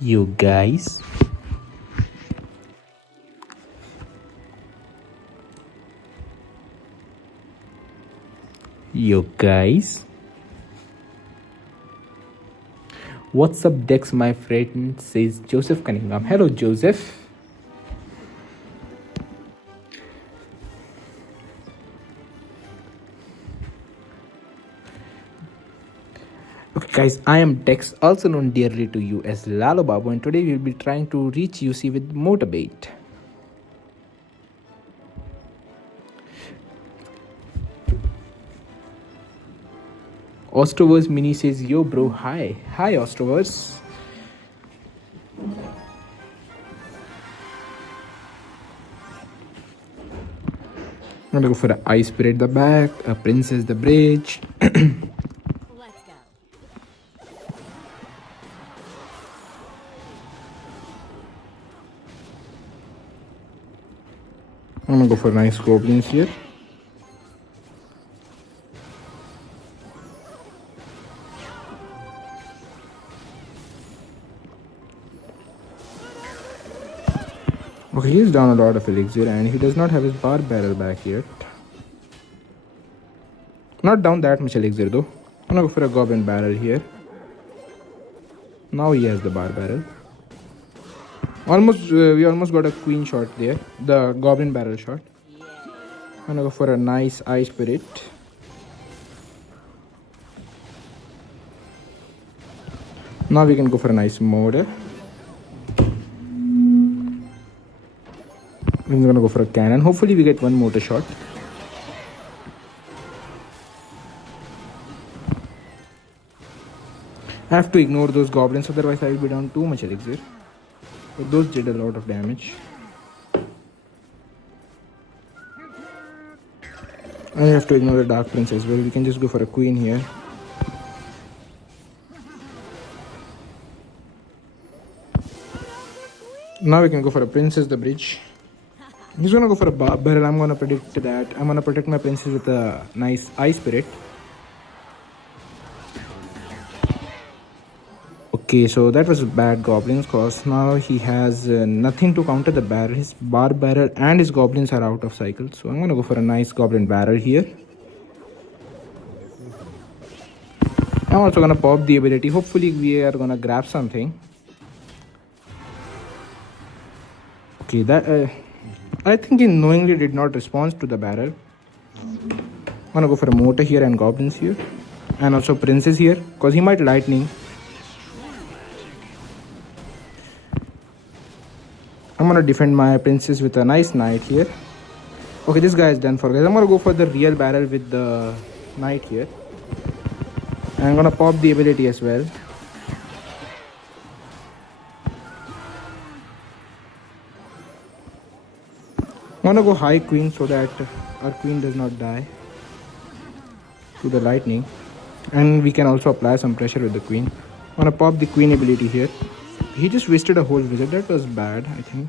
You guys. You guys. What's up, Dex, my friend? Says Joseph Cunningham. Hello, Joseph. Okay, guys, I am Dex, also known dearly to you as Lalo Babu, and today we'll be trying to reach UC with motorbait. Ostroverse Mini says, yo bro, hi. Hi, Ostroverse. I'm gonna go for the Ice Spirit the back, a Princess the bridge. Let's go. I'm gonna go for nice goblins here. Okay, he's down a lot of elixir and he does not have his bar barrel back yet. Not down that much elixir though. I'm gonna go for a goblin barrel here. Now he has the bar barrel. We almost got a queen shot there. The goblin barrel shot. I'm gonna go for a nice Ice Spirit. Now we can go for a nice mortar. We're gonna go for a cannon. Hopefully we get one mortar shot. I have to ignore those goblins, otherwise I will be down too much elixir. But those did a lot of damage. I have to ignore the Dark Prince as well. We can just go for a queen here. Now we can go for a princess the bridge. He's gonna go for a barrel. I'm gonna predict that. I'm gonna protect my princess with a nice Ice Spirit. Okay, so that was bad goblins, cause now he has nothing to counter the barrel. His bar barrel and his goblins are out of cycle. So I'm gonna go for a nice goblin barrel here. I'm also gonna pop the ability. Hopefully we are gonna grab something. Okay, that I think he knowingly did not respond to the barrel. I'm gonna go for a mortar here and goblins here, and also princess here, cause he might lightning. I'm gonna defend my princess with a nice knight here. Okay, this guy is done for, guys. I'm gonna go for the real barrel with the knight here. And I'm gonna pop the ability as well. I'm gonna go high queen so that our queen does not die to the lightning. And we can also apply some pressure with the queen. I'm gonna pop the queen ability here. He just wasted a whole wizard. That was bad, I think.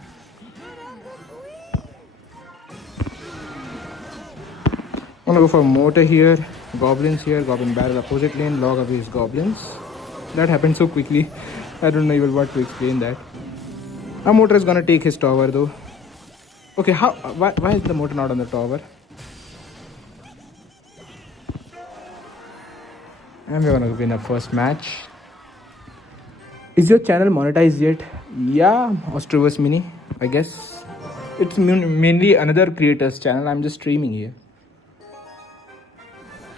I'm gonna go for mortar here, goblins here, goblin barrel opposite lane, log away his goblins. That happened so quickly. I don't know even what to explain that. Our mortar is gonna take his tower though. Okay, why is the mortar not on the tower? And we're gonna win our first match. Is your channel monetized yet? Yeah, Ostroverse Mini, I guess. It's mainly another creator's channel. I'm just streaming here.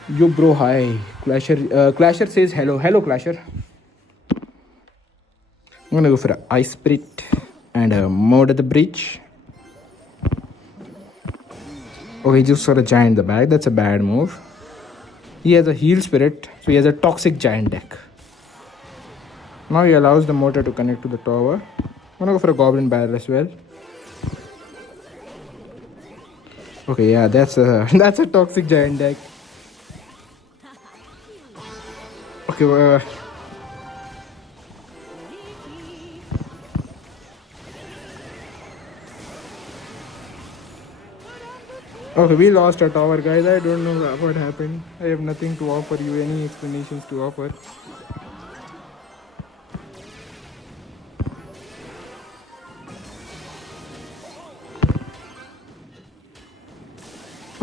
Yo bro, hi. Clasher says hello. Hello, Clasher. I'm gonna go for an Ice Spirit and a mode at the bridge. Okay, just for a giant the back. That's a bad move. He has a heal spirit, so he has a toxic giant deck. Now he allows the mortar to connect to the tower. I'm gonna go for a goblin barrel as well. Okay, yeah, that's a that's a toxic giant deck. Okay, okay, we lost our tower, guys. I don't know what happened. I have nothing to offer you, any explanations to offer.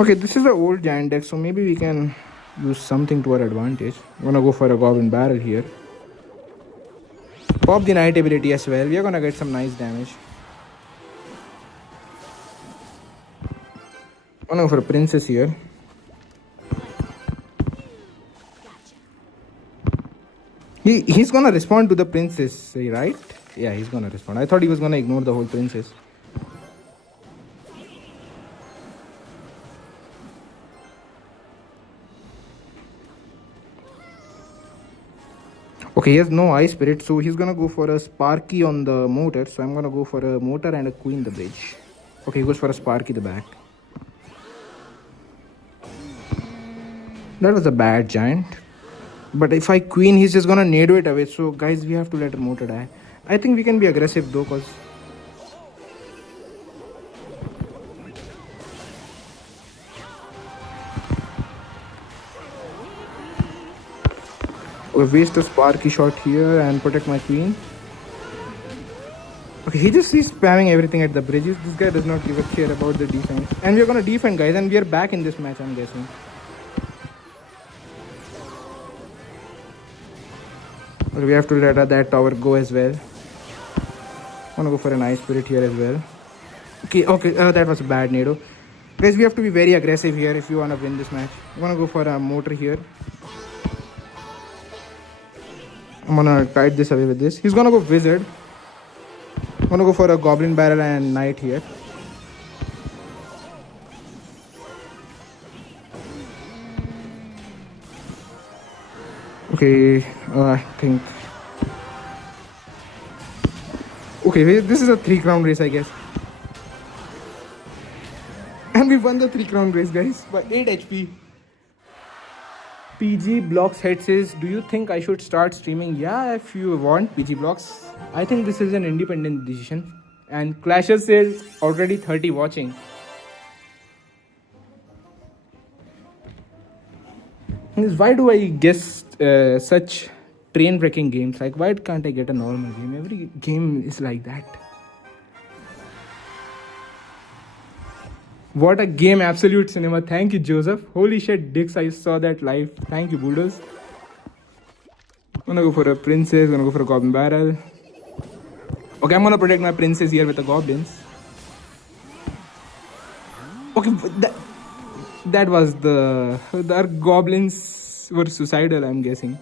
Okay, this is an old giant deck, so maybe we can use something to our advantage. I'm gonna go for a goblin barrel here. Pop the knight ability as well. We are gonna get some nice damage. I'm gonna go for a princess here. He's gonna respond to the princess, right? Yeah, he's gonna respond. I thought he was gonna ignore the whole princess. Okay, he has no eye spirit, so he's gonna go for a sparky on the motor. So I'm gonna go for a motor and a queen the bridge. Okay, he goes for a sparky the back. That was a bad giant. But if I queen, he's just gonna nado it away. So guys, we have to let a motor die. I think we can be aggressive though, cause we waste a sparky shot here and protect my queen. Okay, he just is spamming everything at the bridges. This guy does not give a care about the defense. And we're gonna defend, guys, and we are back in this match, I'm guessing. Okay, we have to let that tower go as well. I'm gonna go for an ice spirit here as well. Okay, that was a bad nado. Guys, we have to be very aggressive here if you wanna win this match. I'm gonna go for a motor here. I'm gonna tide this away with this. He's gonna go wizard. I'm gonna go for a goblin barrel and knight here. Okay, I think. Okay, this is a 3 crown race, I guess. And we won the 3 crown race, guys, by 8 HP. PG Blocks Head says, do you think I should start streaming? Yeah, if you want, PG Blocks. I think this is an independent decision. And Clasher says, already 30 watching. Why do I guess such train-wrecking games? Like, why can't I get a normal game? Every game is like that. What a game, absolute cinema. Thank you, Joseph. Holy shit, dicks, I saw that live. Thank you, Bulldoze. I'm gonna go for a princess, gonna go for a goblin barrel. Okay, I'm gonna protect my princess here with the goblins. Okay, that was our goblins were suicidal, I'm guessing.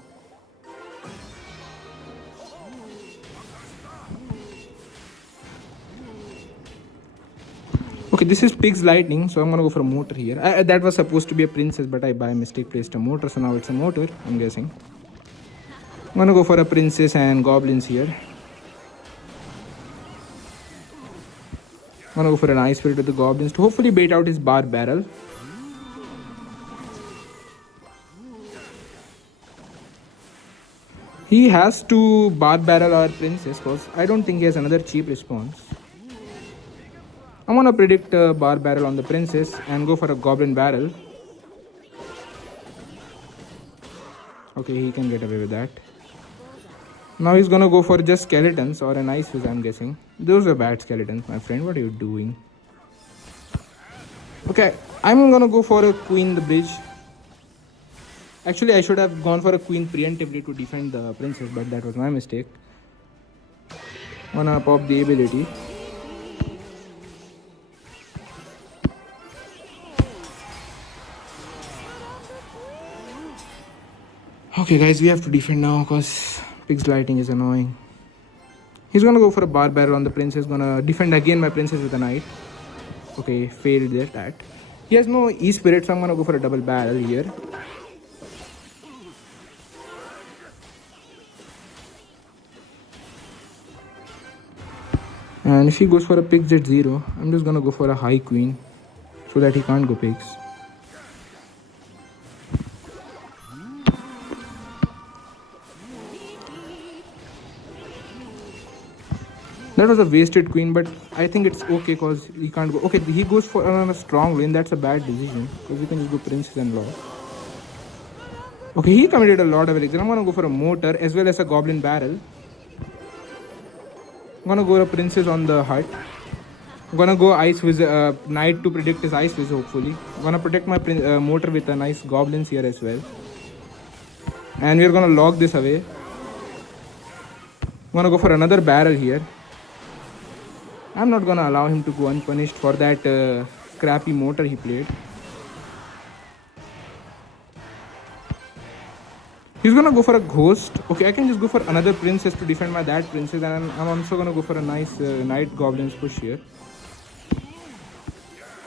Okay, this is Pig's Lightning, so I'm gonna go for a motor here. That was supposed to be a princess, but I by mistake placed a motor, so now it's a motor, I'm guessing. I'm gonna go for a princess and goblins here. I'm gonna go for an ice spirit with the goblins to hopefully bait out his bar barrel. He has to bar barrel our princess because I don't think he has another cheap response. I'm gonna predict a bar barrel on the princess and go for a goblin barrel. Okay, he can get away with that. Now he's gonna go for just skeletons or an ice fizz, I'm guessing. Those are bad skeletons, my friend. What are you doing? Okay, I'm gonna go for a queen the bridge. Actually, I should have gone for a queen preemptively to defend the princess, but that was my mistake. Gonna pop the ability. Okay guys, we have to defend now because Pig's Lightning is annoying. He's gonna go for a bar barrel on the princess, gonna defend again my princess with a knight. Okay, failed that. He has no E-Spirit, so I'm gonna go for a double barrel here. And if he goes for a Pig Z0, I'm just gonna go for a high queen so that he can't go pigs. That was a wasted queen, but I think it's okay because he can't go. Okay, he goes for a strong win. That's a bad decision because we can just go princess and law. Okay, he committed a lot of elixir. I'm gonna go for a motor as well as a goblin barrel. I'm gonna go for a princess on the hut. I'm gonna go ice with knight to predict his ice with hopefully. I'm gonna protect my motor with a nice goblins here as well. And we're gonna lock this away. I'm gonna go for another barrel here. I'm not gonna allow him to go unpunished for that crappy motor he played. He's gonna go for a ghost. Okay, I can just go for another princess to defend my that princess, and I'm also gonna go for a nice knight goblins push here.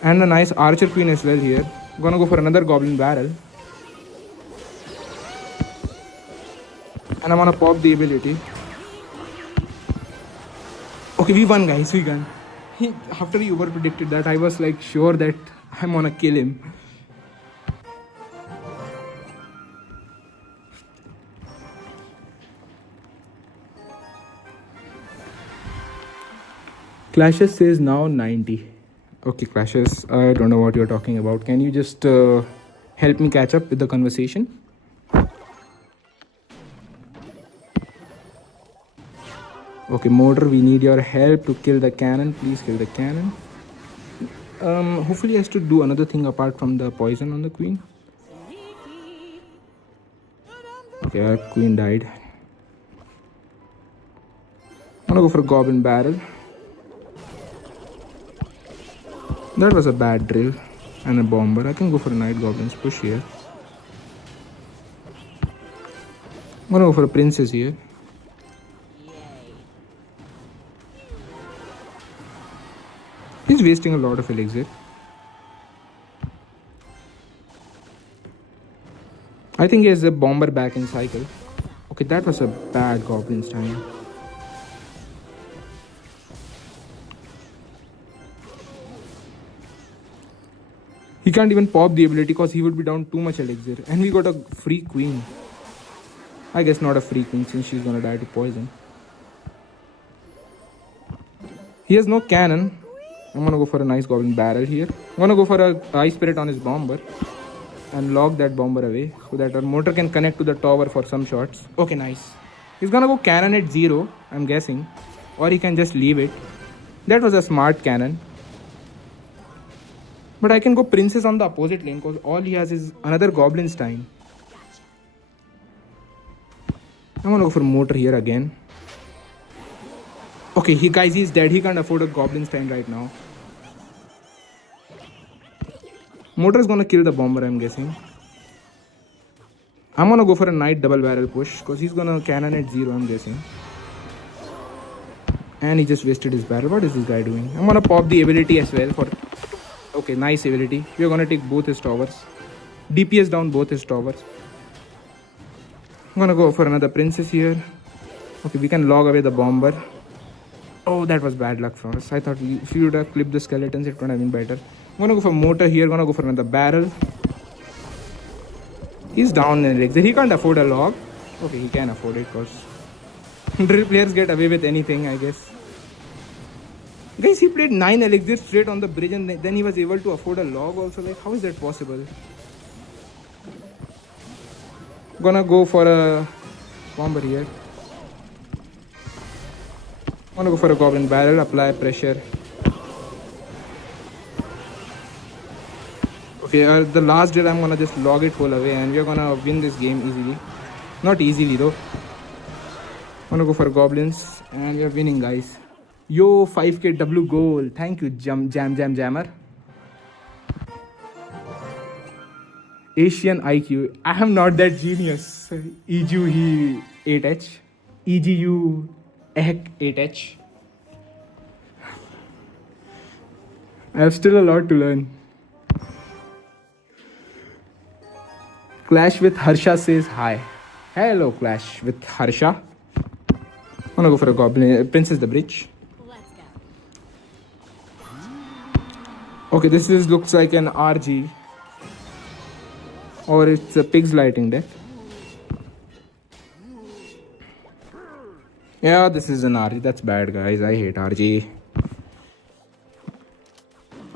And a nice archer queen as well here. I'm gonna go for another goblin barrel. And I'm gonna pop the ability. Okay, we won, guys, we won. After he over predicted that, I was like sure that I'm gonna kill him. Clashes says now 90. Okay, Clashes, I don't know what you're talking about. Can you just help me catch up with the conversation? Okay, Motor, we need your help to kill the cannon. Please kill the cannon. Hopefully he has to do another thing apart from the poison on the queen. Okay, our queen died. I'm gonna go for a goblin barrel. That was a bad drill. And a bomber. I can go for a knight goblins push here. I'm gonna go for a princess here. He's wasting a lot of elixir. I think he has a bomber back in cycle. Okay, that was a bad goblin's time. He can't even pop the ability because he would be down too much elixir. And we got a free queen. I guess not a free queen since she's gonna die to poison. He has no cannon. I'm gonna go for a nice goblin barrel here. I'm gonna go for a ice spirit on his bomber. And lock that bomber away so that our motor can connect to the tower for some shots. Okay, nice. He's gonna go cannon at 0, I'm guessing. Or he can just leave it. That was a smart cannon. But I can go princess on the opposite lane because all he has is another goblin's time. I'm gonna go for motor here again. Okay, guys, he's dead. He can't afford a goblin's time right now. Motor is gonna kill the bomber, I'm guessing. I'm gonna go for a knight double barrel push because he's gonna cannon at 0, I'm guessing. And he just wasted his barrel. What is this guy doing? I'm gonna pop the ability as well for... Okay, nice ability. We're gonna take both his towers. DPS down both his towers. I'm gonna go for another princess here. Okay, we can log away the bomber. Oh, that was bad luck for us. I thought if we would have clipped the skeletons, it would have been better. I'm gonna go for motor here. Gonna go for another barrel. He's down in elixir. He can't afford a log. Okay, he can afford it because drill players get away with anything, I guess. Guys, he played 9 elixir straight on the bridge and then he was able to afford a log also. Like, how is that possible? Gonna go for a bomber here. Gonna go for a goblin barrel, apply pressure. Okay, the last drill I'm gonna just log it full away and we're gonna win this game easily. Not easily though. Gonna go for goblins and we're winning, guys. Yo, 5k W goal. Thank you, Jammer. Asian IQ. I am not that genius. EGU he 8H. EGU heck 8H. I have still a lot to learn. Clash with Harsha says hi. Hello, Clash with Harsha. I'm gonna go for a goblin. Princess the Bridge. Let's go. Okay, this looks like an RG. Or it's a pig's lighting deck. Yeah, this is an RG. That's bad, guys. I hate RG.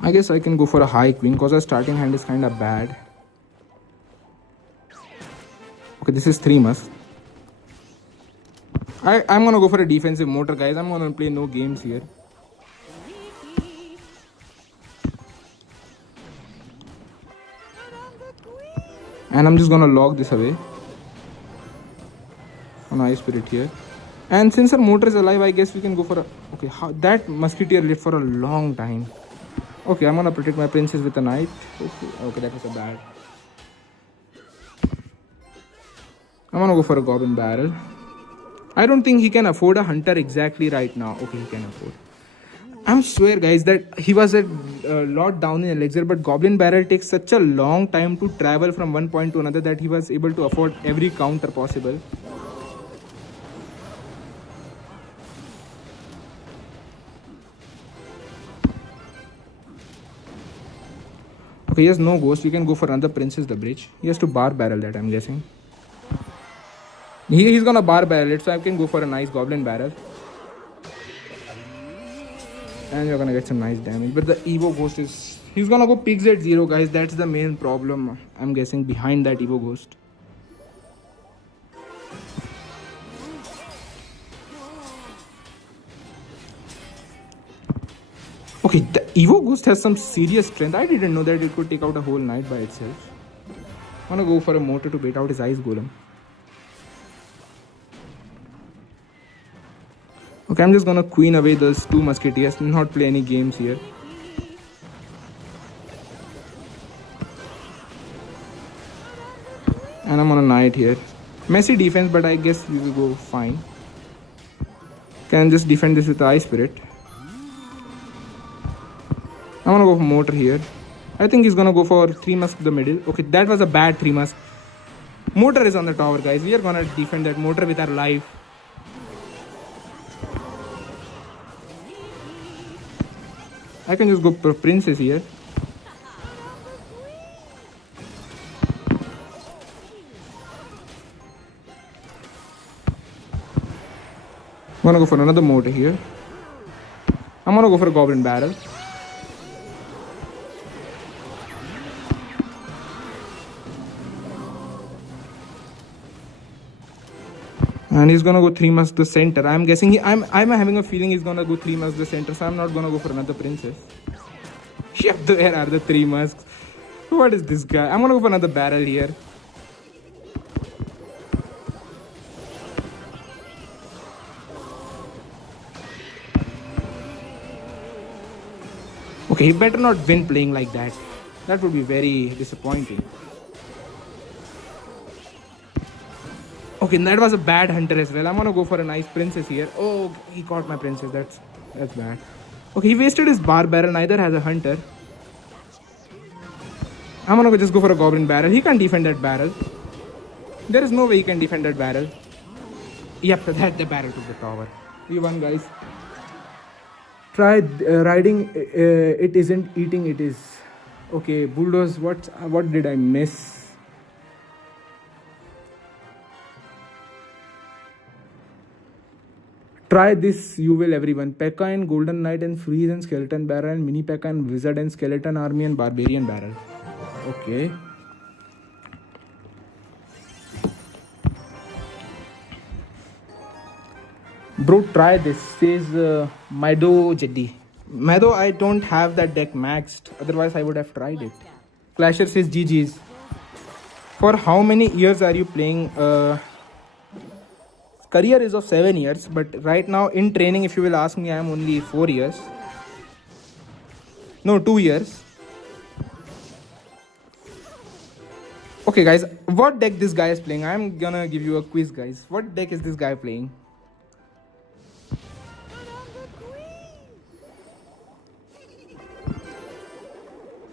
I guess I can go for a high queen because our starting hand is kind of bad. Okay, this is 3 must. I'm gonna go for a defensive motor, guys. I'm gonna play no games here. And I'm just gonna log this away on Ice Spirit here. And since our motor is alive, I guess we can go for a... Okay, that musketeer lived for a long time. Okay, I'm gonna protect my princess with a knight. Okay, that was a bad. I'm gonna go for a goblin barrel. I don't think he can afford a hunter exactly right now. Okay, he can afford. I swear, guys, that he was a lot down in elixir, but goblin barrel takes such a long time to travel from one point to another that he was able to afford every counter possible. Okay, he has no ghost. We can go for another princess the bridge. He has to bar barrel that, I'm guessing. He's gonna bar barrel it, so I can go for a nice goblin barrel. And you're gonna get some nice damage. But the Evo Ghost is... He's gonna go pigs at 0, guys. That's the main problem, I'm guessing, behind that Evo Ghost. Okay, the Evo Ghost has some serious strength. I didn't know that it could take out a whole knight by itself. I'm gonna go for a motor to bait out his ice golem. Okay, I'm just gonna queen away those 2 musketeers, not play any games here. And I'm on a knight here. Messy defense, but I guess we will go fine. Can just defend this with the Ice Spirit. I'm gonna go for motor here. I think he's gonna go for 3 musk to the middle. Okay, that was a bad 3 musk. Motor is on the tower, guys. We are gonna defend that motor with our life. I can just go for princess here. I'm gonna go for another motor here. I'm gonna go for a goblin barrel. And he's gonna go 3 musk the center. I'm guessing I'm having a feeling he's gonna go 3 musk the center, so I'm not gonna go for another princess. Yep, there are the 3 musks. What is this guy? I'm gonna go for another barrel here. Okay, he better not win playing like that. That would be very disappointing. Okay, that was a bad hunter as well. I'm gonna go for a nice princess here. Oh, he caught my princess. That's bad. Okay, he wasted his bar barrel. Neither has a hunter. I'm gonna just go for a goblin barrel. He can't defend that barrel. There is no way he can defend that barrel. Yep, that the barrel took the tower. We won, guys. Try riding. It isn't eating. It is. Okay, bulldoze. What did I miss? Try this, you will, everyone. Pekka and Golden Knight and Freeze and Skeleton Barrel and Mini Pekka and Wizard and Skeleton Army and Barbarian Barrel. Okay. Bro, try this, says Maido Jeddi. Maido, I don't have that deck maxed. Otherwise, I would have tried it. Clasher says GG's. For how many years are you playing? Career is of 7 years, but right now in training, if you will ask me, I am only 4 years. No, 2 years. Okay, guys, what deck this guy is playing? I'm gonna give you a quiz, guys. What deck is this guy playing?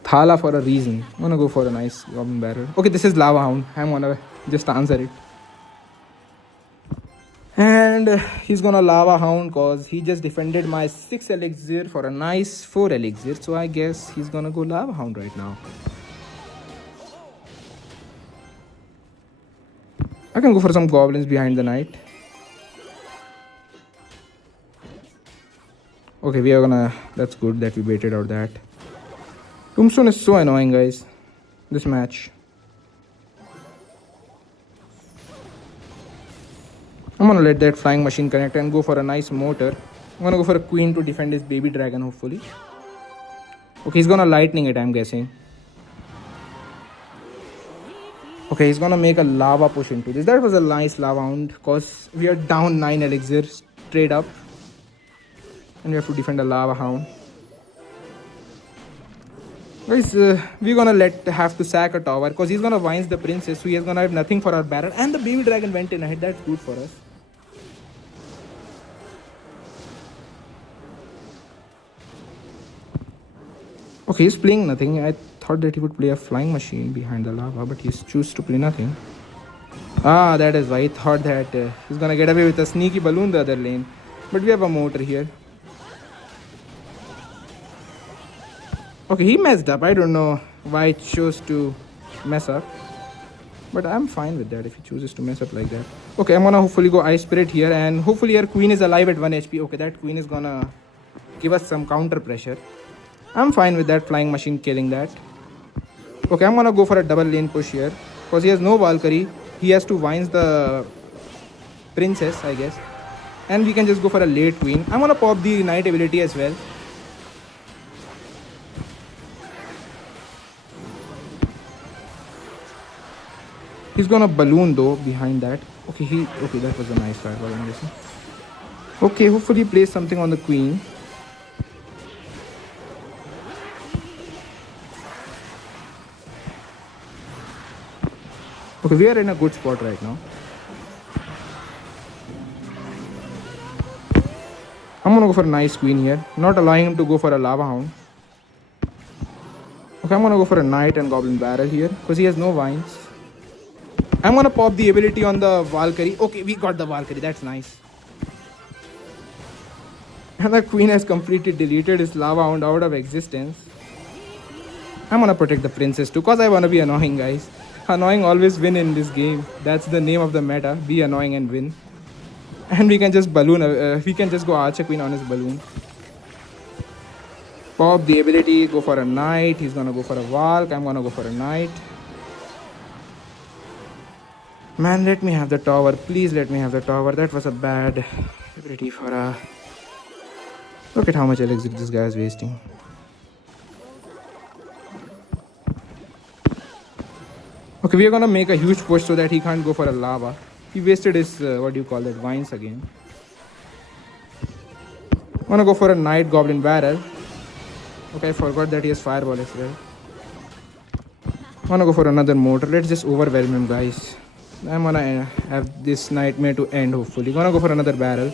Thala for a reason. I'm gonna go for a nice goblin barrel. Okay, this is Lava Hound. I'm gonna just answer it. And he's gonna Lava Hound because he just defended my 6 elixir for a nice 4 elixir. So I guess he's gonna go Lava Hound right now. I can go for some goblins behind the knight. Okay, we are gonna... That's good that we baited out that. Tombstone is so annoying, guys. This match. I'm gonna let that flying machine connect and go for a nice motor. I'm gonna go for a queen to defend his baby dragon, hopefully. Okay, he's gonna lightning it, I'm guessing. Okay, he's gonna make a lava push into this. That was a nice lava hound because we are down 9 elixir straight up. And we have to defend a lava hound. Guys, we're gonna have to sack a tower because he's gonna vines the princess, so he's gonna have nothing for our barrel. And the baby dragon went in ahead. That's good for us. Okay, he's playing nothing. I thought that he would play a flying machine behind the lava, but he's choose to play nothing. Ah, that is why I thought that he's gonna get away with a sneaky balloon the other lane. But we have a motor here. Okay, he messed up. I don't know why he chose to mess up. But I'm fine with that if he chooses to mess up like that. Okay, I'm gonna hopefully go Ice Spirit here, and hopefully our queen is alive at 1 HP. Okay, that queen is gonna give us some counter pressure. I'm fine with that flying machine killing that. Okay, I'm gonna go for a double lane push here. Because he has no Valkyrie. He has to vines the princess, I guess. And we can just go for a late queen. I'm gonna pop the Ignite ability as well. He's gonna balloon though behind that. Okay, that was a nice fireball, I'm guessing. Okay, hopefully he plays something on the queen. Okay, we are in a good spot right now. I'm gonna go for a nice queen here, not allowing him to go for a lava hound. Okay, I'm gonna go for a knight and goblin barrel here because he has no vines. I'm gonna pop the ability on the Valkyrie. Okay, we got the Valkyrie. That's nice. And the queen has completely deleted his lava hound out of existence. I'm gonna protect the princess too because I wanna be annoying, guys. Annoying always win in this game. That's the name of the meta. Be annoying and win. And we can just balloon. We can just go Archer Queen on his balloon. Pop the ability. Go for a knight. He's gonna go for a Valk. I'm gonna go for a knight. Man, let me have the tower. Please let me have the tower. That was a bad ability for a... Look at how much elixir this guy is wasting. Okay, we are gonna make a huge push so that he can't go for a lava. He wasted his, what do you call that, vines again. I'm gonna go for a knight goblin barrel. Okay, I forgot that he has fireball as well. I'm gonna go for another mortar. Let's just overwhelm him, guys. I'm gonna have this nightmare to end, hopefully. Gonna go for another barrel.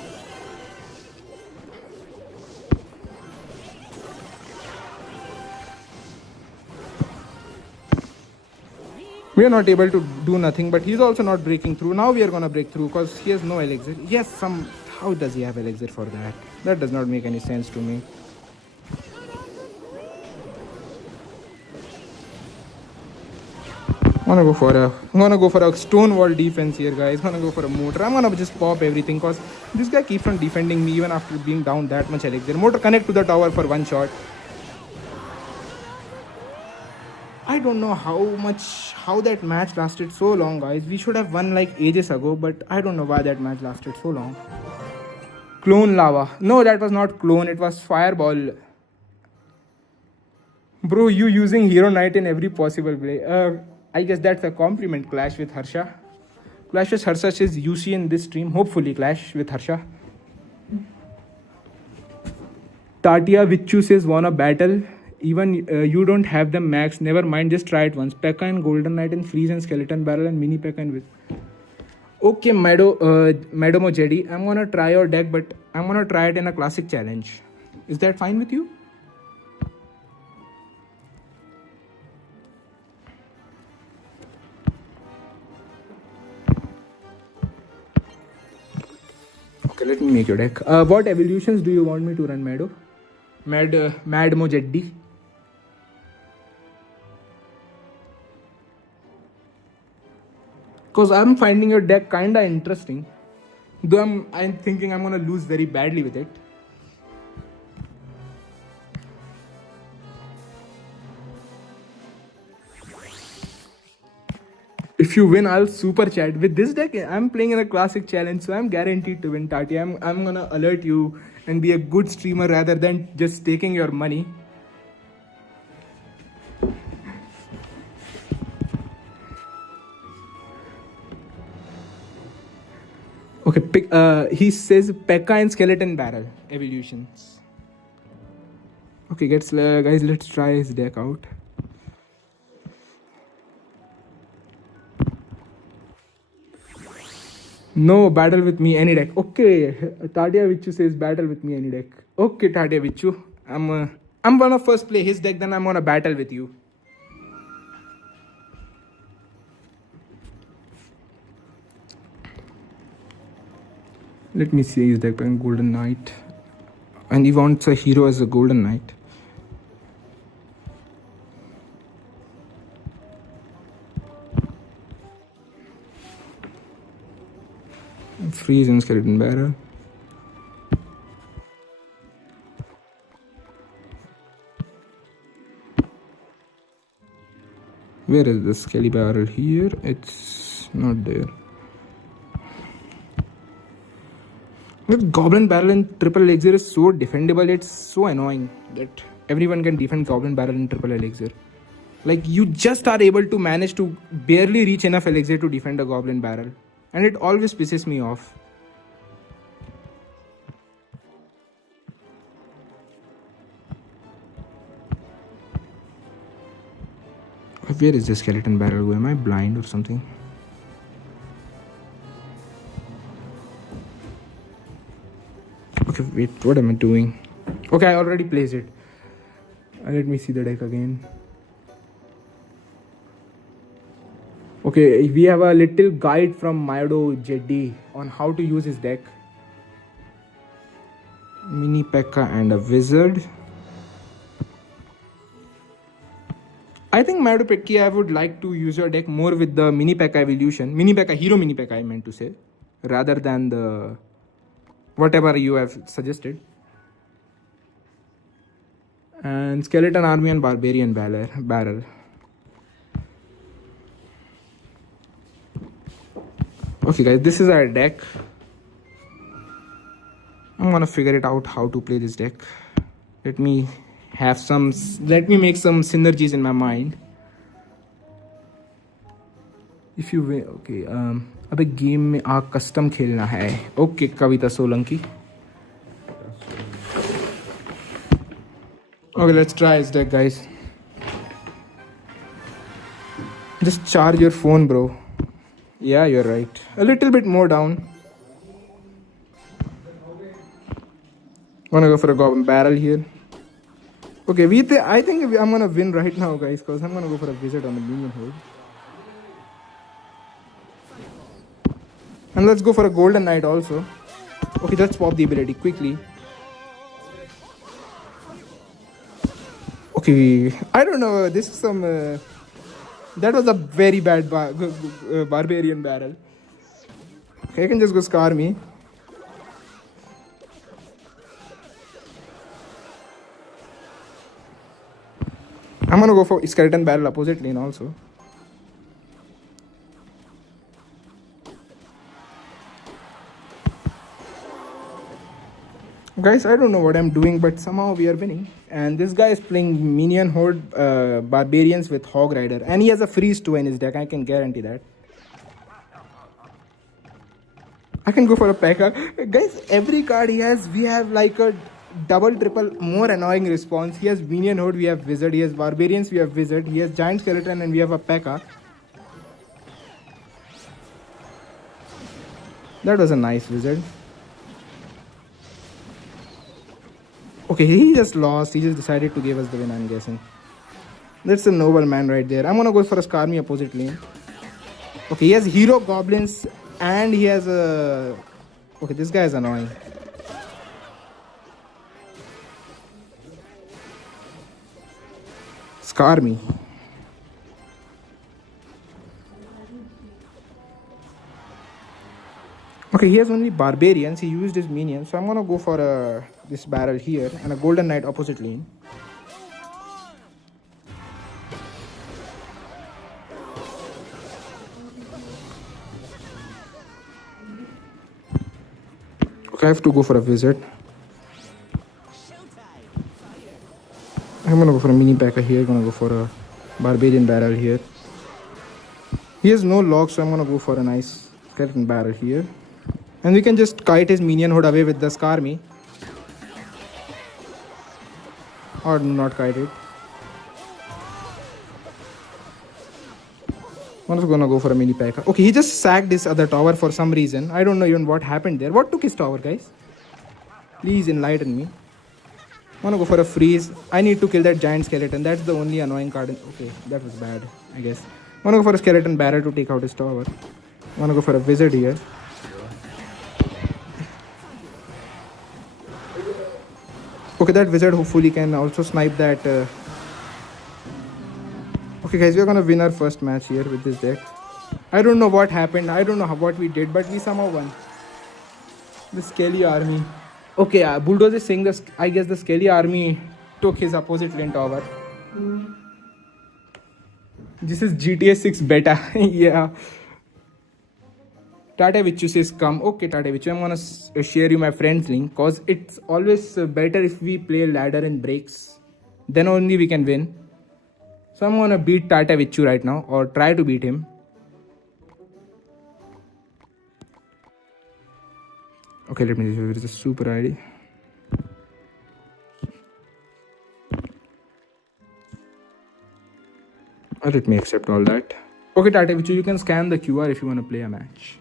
We are not able to do nothing, but he's also not breaking through. Now we are gonna break through because he has no elixir. Yes, how does he have elixir for that? That does not make any sense to me. I'm gonna go for a stone wall defense here, guys. I'm gonna go for a mortar. I'm gonna just pop everything because this guy keeps on defending me even after being down that much elixir. Mortar connect to the tower for one shot. I don't know how that match lasted so long, guys. We should have won like ages ago, but I don't know why that match lasted so long. Clone lava. No, that was not clone. It was fireball. Bro, you using Hero Knight in every possible way. I guess that's a compliment, Clash with Harsha. Clash with Harsha says UC in this stream. Hopefully, Clash with Harsha. Tatia Vichu says, wanna battle? Even you don't have them max. Never mind, just try it once. Pekka and Golden Knight and Freeze and Skeleton Barrel and Mini Pekka and with. Okay, Madomo Jedi, I'm gonna try your deck, but I'm gonna try it in a classic challenge. Is that fine with you? Okay, let me make your deck. What evolutions do you want me to run, Mado? Madmo Jeddi. Because I'm finding your deck kinda interesting. Though I'm thinking I'm gonna lose very badly with it. If you win, I'll super chat. With this deck, I'm playing in a classic challenge, so I'm guaranteed to win, Tati. I'm gonna alert you and be a good streamer rather than just taking your money. Okay, he says Pekka and skeleton barrel evolutions. Okay, guys, let's try his deck out. No, battle with me any deck. Okay, Tadia Vichu says battle with me any deck. Okay, Tadia Vichu, I'm gonna first play his deck, then I'm gonna battle with you. Let me see his deck. Golden Knight, and he wants a hero as a Golden Knight. Freeze and skeleton barrel. Where is the skelly barrel here? It's not there. But Goblin Barrel in Triple Elixir is so defendable, it's so annoying that everyone can defend Goblin Barrel in Triple Elixir. Like, you just are able to manage to barely reach enough Elixir to defend a Goblin Barrel. And it always pisses me off. Where is the skeleton barrel? Am I blind or something? Okay, wait, what am I doing? Okay, I already placed it. Let me see the deck again. Okay, we have a little guide from Mayado Jeddi on how to use his deck. Mini Pekka and a wizard. I think Mayado Pekki, I would like to use your deck more with the Mini Pekka evolution. Hero Mini Pekka I meant to say. Rather than the whatever you have suggested. And Skeleton Army and Barbarian Barrel. Okay guys, this is our deck. I'm gonna figure it out how to play this deck. Let me make some synergies in my mind. If you win, okay, अब एक game में custom खेलना है. Okay, Kavita Solanki. Okay, let's try this deck, guys. Just charge your phone, bro. Yeah, you're right. A little bit more down. Wanna go for a Goblin Barrel here. Okay, I think I'm gonna win right now, guys, because I'm gonna go for a Wizard on the minion horde. And let's go for a Golden Knight also. Okay, let's pop the ability quickly. Okay, I don't know. This is some. That was a very bad Barbarian Barrel. Okay, I can just go scar me. I'm gonna go for Skeleton Barrel opposite lane also. Guys, I don't know what I'm doing, but somehow we are winning. And this guy is playing Minion Horde Barbarians with Hog Rider. And he has a freeze 2 in his deck, I can guarantee that. I can go for a Pekka. Guys, every card he has, we have like a double, triple, more annoying response. He has Minion Horde, we have Wizard. He has Barbarians, we have Wizard. He has Giant Skeleton, and we have a Pekka. That was a nice Wizard. Okay, he just lost. He just decided to give us the win, I'm guessing. That's a noble man right there. I'm gonna go for a Skarmy opposite lane. Okay, he has Hero Goblins and he has a... Okay, this guy is annoying. Skarmy. Okay, he has only Barbarians. He used his minions. So I'm gonna go for this barrel here and a Golden Knight opposite lane. Okay, I have to go for a Wizard. I'm gonna go for a Mini Pekka here. I'm gonna go for a Barbarian Barrel here. He has no lock, so I'm gonna go for a nice Skeleton Barrel here. And we can just kite his minion hood away with the Skarmy. Or not kite it. I'm just gonna go for a mini Pekka. Okay, he just sacked this other tower for some reason. I don't know even what happened there. What took his tower, guys? Please enlighten me. I'm gonna go for a freeze. I need to kill that giant skeleton. That's the only annoying card. Okay, that was bad, I guess. I'm gonna go for a skeleton barrel to take out his tower. I'm gonna go for a wizard here. Okay, that wizard hopefully can also snipe that. Okay, guys, we're gonna win our first match here with this deck. I don't know what happened. I don't know what we did, but we somehow won. The Skelly army. Okay, Bulldozer is saying this. I guess the Skelly army took his opposite lane tower. This is GTA 6 beta. Yeah. Tata Vichu says come. Okay, Tata Vichu, I'm gonna share you my friend's link because it's always better if we play ladder and breaks. Then only we can win. So I'm gonna beat Tata Vichu right now or try to beat him. Okay, let me see. There is a super ID. Let me accept all that. Okay, Tata Vichu, you can scan the QR if you want to play a match.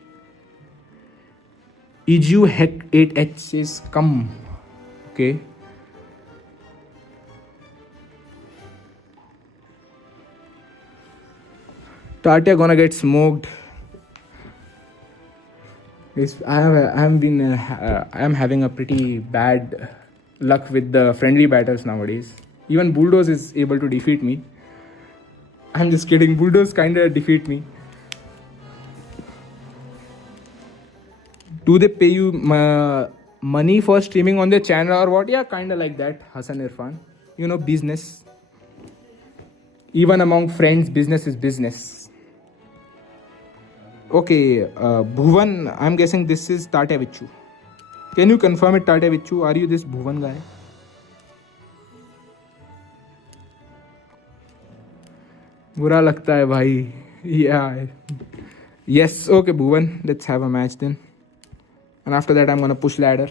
EQ 8H says come. Okay. Tata gonna get smoked. I'm having a pretty bad luck with the friendly battles nowadays. Even Bulldoze is able to defeat me. I'm just kidding. Bulldoze kinda defeat me. Do they pay you money for streaming on their channel or what? Yeah, kinda like that, Hassan Irfan. You know, business. Even among friends, business is business. Okay, Bhuvan, I'm guessing this is Tata Vichu. Can you confirm it, Tata Vichu? Are you this Bhuvan guy? बुरा लगता है भाई. Yeah. Yes, okay, Bhuvan. Let's have a match then. And after that, I'm gonna push ladder.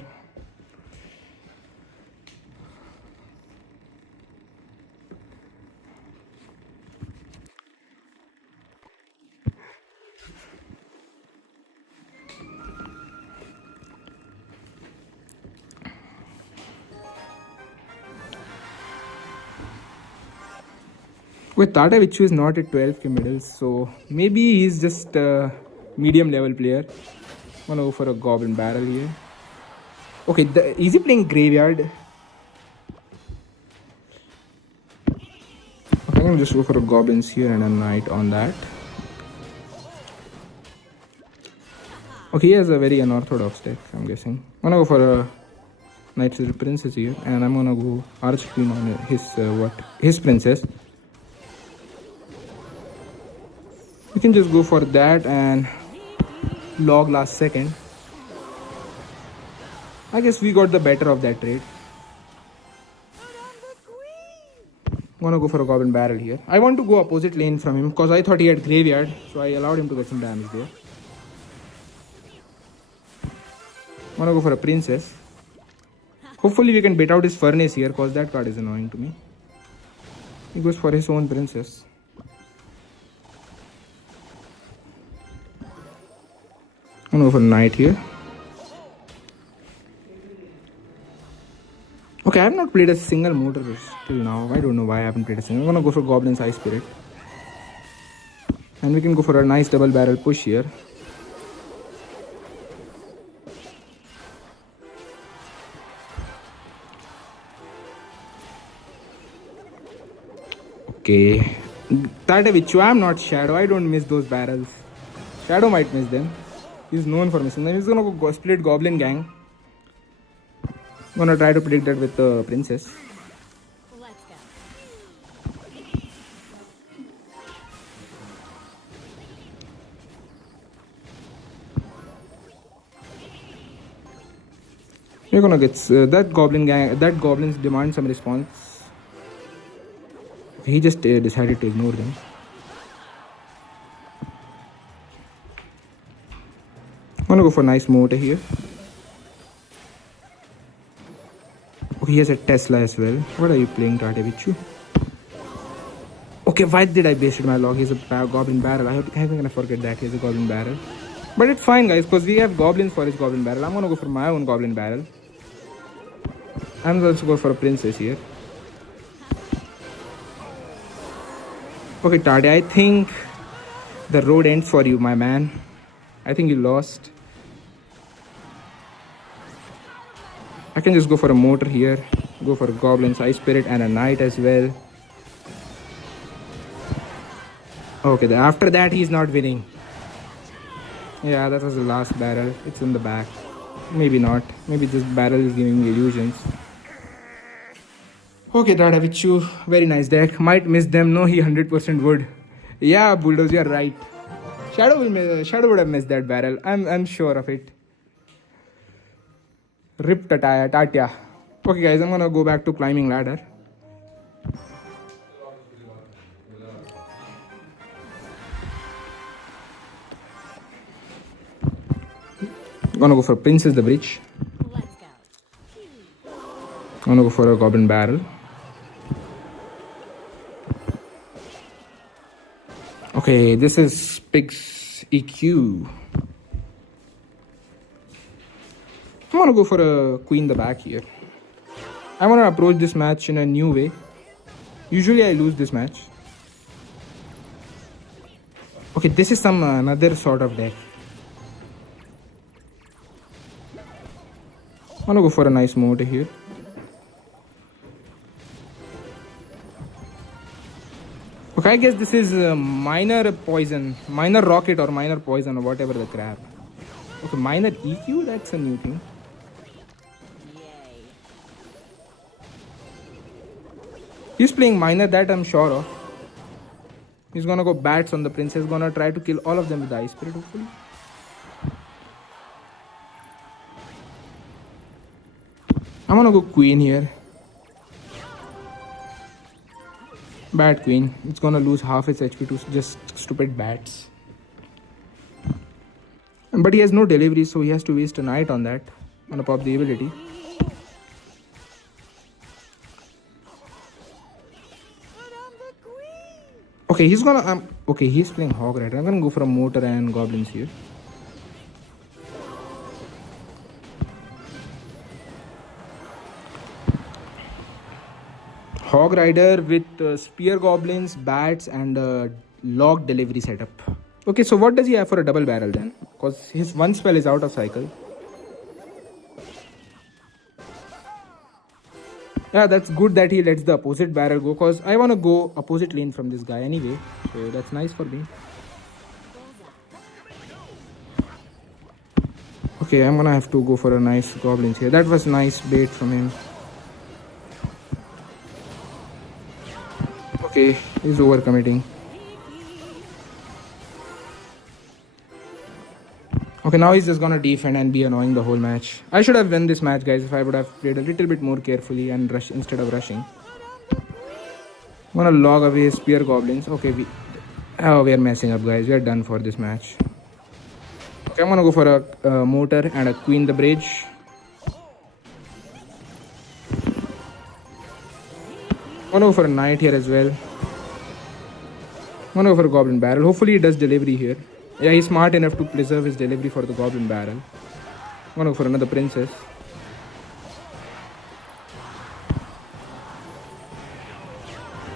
Wait, Tata Vichu is not at 12k medals, so maybe he's just a medium level player. I'm gonna go for a goblin barrel here. Okay, is he playing graveyard? Okay, I'm gonna just go for a goblins here and a knight on that. Okay, he has a very unorthodox deck, I'm guessing. I'm gonna go for a knight with princess here, and I'm gonna go arch queen on his princess. We can just go for that and log last second. I guess we got the better of that trade. I'm gonna go for a goblin barrel here. I want to go opposite lane from him because I thought he had graveyard, so I allowed him to get some damage there. I'm gonna go for a princess. Hopefully we can bait out his furnace here because that card is annoying to me. He goes for his own princess. I'm gonna go for knight here. Okay, I have not played a single motor till now. I don't know why I haven't played a single. I'm gonna go for Goblin's Eye Spirit. And we can go for a nice double barrel push here. Okay. Tata Vichu, I'm not Shadow. I don't miss those barrels. Shadow might miss them. He's known for missing them. He's gonna go split Goblin Gang. I'm gonna try to predict that with the princess. Let's go. We're gonna get that Goblin Gang. That Goblins demand some response. He just decided to ignore them. I'm gonna go for a nice mortar here. Okay, he has a Tesla as well. What are you playing, Tatevichu? Okay, why did I base my log? He's a goblin barrel. I'm gonna forget that he's a goblin barrel. But it's fine, guys, because we have goblins for his goblin barrel. I'm gonna go for my own goblin barrel. I'm also go for a princess here. Okay, Tade, I think the road ends for you, my man. I think you lost. I can just go for a mortar here. Go for a goblin, ice spirit, and a knight as well. Okay, after that he's not winning. Yeah, that was the last barrel. It's in the back. Maybe not. Maybe this barrel is giving me illusions. Okay, Tadavichu. Very nice deck. Might miss them. No, he 100% would. Yeah, Bulldoze, you're right. Shadow would have missed that barrel. I'm sure of it. Rip Tatya. Okay, guys, I'm gonna go back to climbing ladder. Gonna go for Princess the Bridge. Let's go. Gonna go for a goblin barrel. Okay, this is Pig's EQ. I'm gonna go for a queen the back here. I wanna approach this match in a new way. Usually I lose this match. Okay, this is some another sort of deck. I'm gonna go for a nice mortar here. Okay, I guess this is minor poison, minor rocket or minor poison or whatever the crap. Okay, minor EQ, that's a new thing. Yay. He's playing minor, that I'm sure of. He's gonna go bats on the princess, gonna try to kill all of them with the ice spirit hopefully. I'm gonna go queen here. Bat queen. It's gonna lose half its HP to just stupid bats. But he has no delivery, so he has to waste a knight on that. Gonna pop the ability. Okay, he's gonna okay, he's playing Hog Rider. I'm gonna go for a mortar and goblins here. Hog Rider with spear goblins, bats, and log delivery setup. Okay, so what does he have for a double barrel then? Because his one spell is out of cycle. Yeah, that's good that he lets the opposite barrel go, because I want to go opposite lane from this guy anyway. So that's nice for me. Okay, I'm gonna have to go for a nice goblins here. That was nice bait from him. Okay, he's overcommitting. Okay, now he's just gonna defend and be annoying the whole match. I should have won this match, guys, if I would have played a little bit more carefully and rush instead of rushing. I'm gonna log away his spear goblins. Okay, we are messing up, guys. We are done for this match. Okay, I'm gonna go for a mortar and a queen the bridge. I'm gonna go for a knight here as well. I'm gonna go for a goblin barrel. Hopefully he does delivery here. Yeah, he's smart enough to preserve his delivery for the goblin barrel. I'm gonna go for another princess.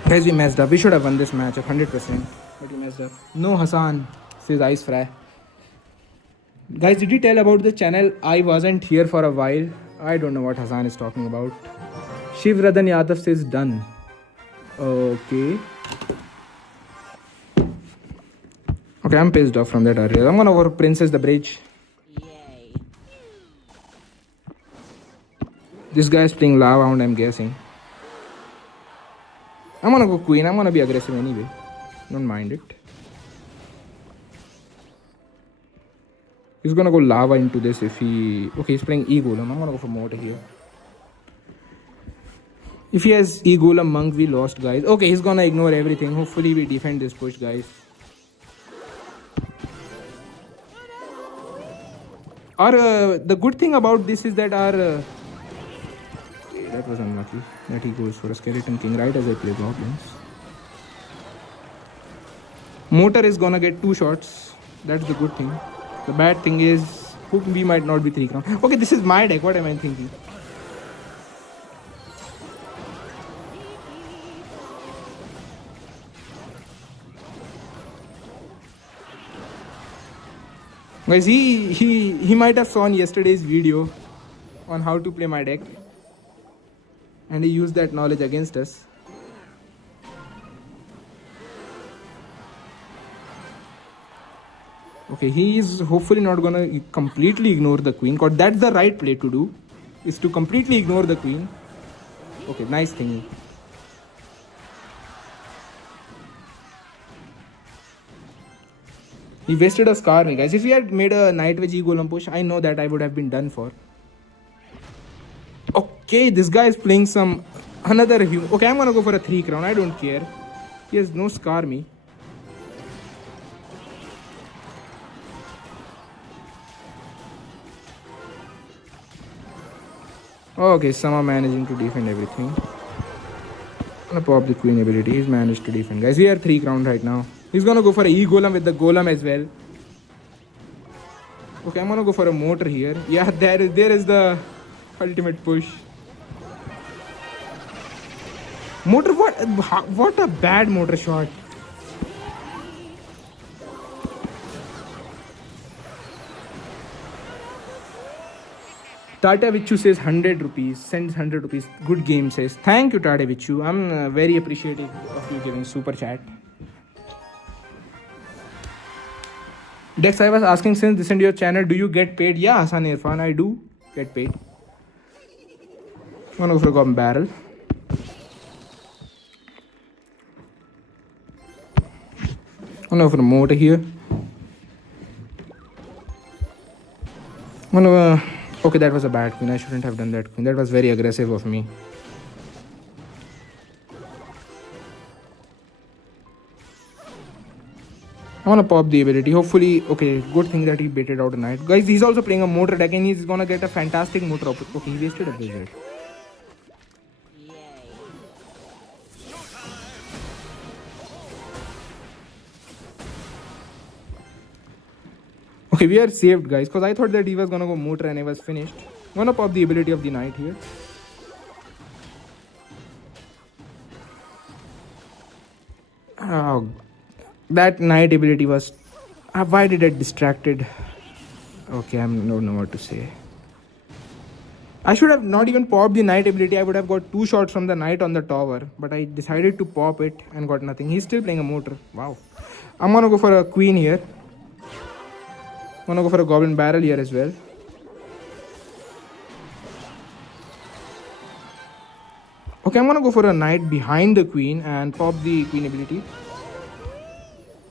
Guys, we messed up. We should have won this match 100%. But we messed up. No, Hassan, says Ice Fry. Guys, did you tell about the channel? I wasn't here for a while. I don't know what Hassan is talking about. Shiv Radhan Yadav says done. Okay. Okay, I'm pissed off from that earlier. I'm gonna over Princess the Bridge. Yay. This guy is playing Lava Hound, I'm guessing. I'm gonna go Queen. I'm gonna be aggressive anyway. Don't mind it. He's gonna go Lava into this if he... Okay, he's playing E-Golem. I'm gonna go for Mortar here. If he has E-Golem Monk, we lost, guys. Okay, he's gonna ignore everything. Hopefully we defend this push, guys. Our the good thing about this is that our that was unlucky that he goes for a skeleton king right as I play goblins. Motor is gonna get 2 shots. That's the good thing. The bad thing is we might not be 3 crown. Okay, this is my deck. What am I thinking? Guys, he might have seen yesterday's video on how to play my deck, and he used that knowledge against us. Okay, he is hopefully not gonna completely ignore the queen, because that's the right play to do, is to completely ignore the queen. Okay, nice thing. He wasted a scar me, guys. If he had made a knight with E-Golem push, I know that I would have been done for. Okay, this guy is playing some another human. Okay, I'm gonna go for a 3 crown. I don't care. He has no scar me. Okay, Sama managing to defend everything. I'm gonna pop the queen ability. He's managed to defend, guys. We are 3 crown right now. He's gonna go for a E-Golem with the golem as well. Okay, I'm gonna go for a motor here. Yeah, there is the ultimate push. Motor, what a bad motor shot. Tata Vichu says 100 rupees, sends 100 rupees. Good game says. Thank you, Tata Vichu. I'm very appreciative of you giving super chat. Dex, I was asking since this into your channel, do you get paid? Yeah, Hassan Irfan, I do get paid. I'm gonna go for a goblin barrel. I'm gonna go for a motor here. I'm gonna. Okay, that was a bad queen. I shouldn't have done that queen. That was very aggressive of me. I want to pop the ability. Hopefully, okay, good thing that he baited out a knight. Guys, he's also playing a motor deck and he's gonna get a fantastic motor. Okay, he wasted a wizard. Yay. Okay, we are saved, guys, because I thought that he was gonna go motor and I was finished. I'm gonna pop the ability of the knight here. Oh, that knight ability was... why did it distracted? Okay, I don't know what to say. I should have not even popped the knight ability. I would have got 2 shots from the knight on the tower. But I decided to pop it and got nothing. He's still playing a motor. Wow. I'm gonna go for a queen here. I'm gonna go for a goblin barrel here as well. Okay, I'm gonna go for a knight behind the queen and pop the queen ability.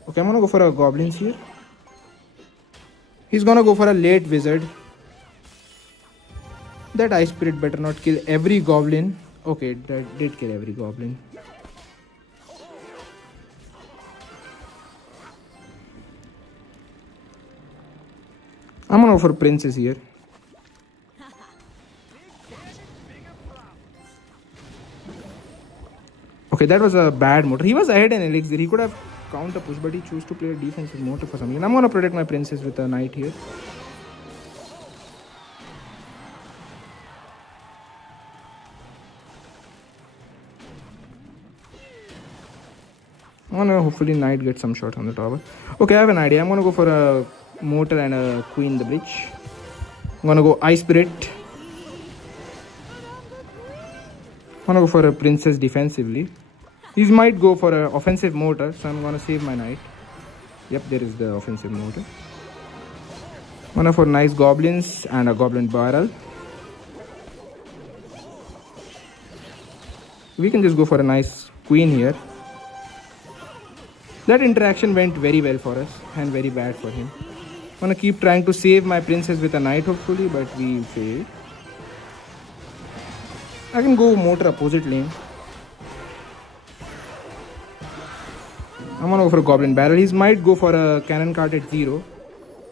Okay, I'm gonna go for a goblins here. He's gonna go for a late wizard. That ice spirit better not kill every goblin. Okay, that did kill every goblin. I'm gonna go for princess here. Okay, that was a bad motor. He was ahead in elixir. He could have counter push, but he chose to play a defensive motor for some reason. I'm gonna protect my princess with a knight here. I'm gonna hopefully knight get some shots on the tower. Okay, I have an idea. I'm gonna go for a motor and a queen the bridge. I'm gonna go ice spirit. I'm gonna go for a princess defensively. He might go for an offensive motor, so I'm gonna save my knight. Yep, there is the offensive motor. I'm gonna for nice goblins and a goblin barrel. We can just go for a nice queen here. That interaction went very well for us and very bad for him. I'm gonna keep trying to save my princess with a knight hopefully, but we failed. I can go motor opposite lane. I'm gonna go for a goblin barrel. He might go for a cannon cart at 0.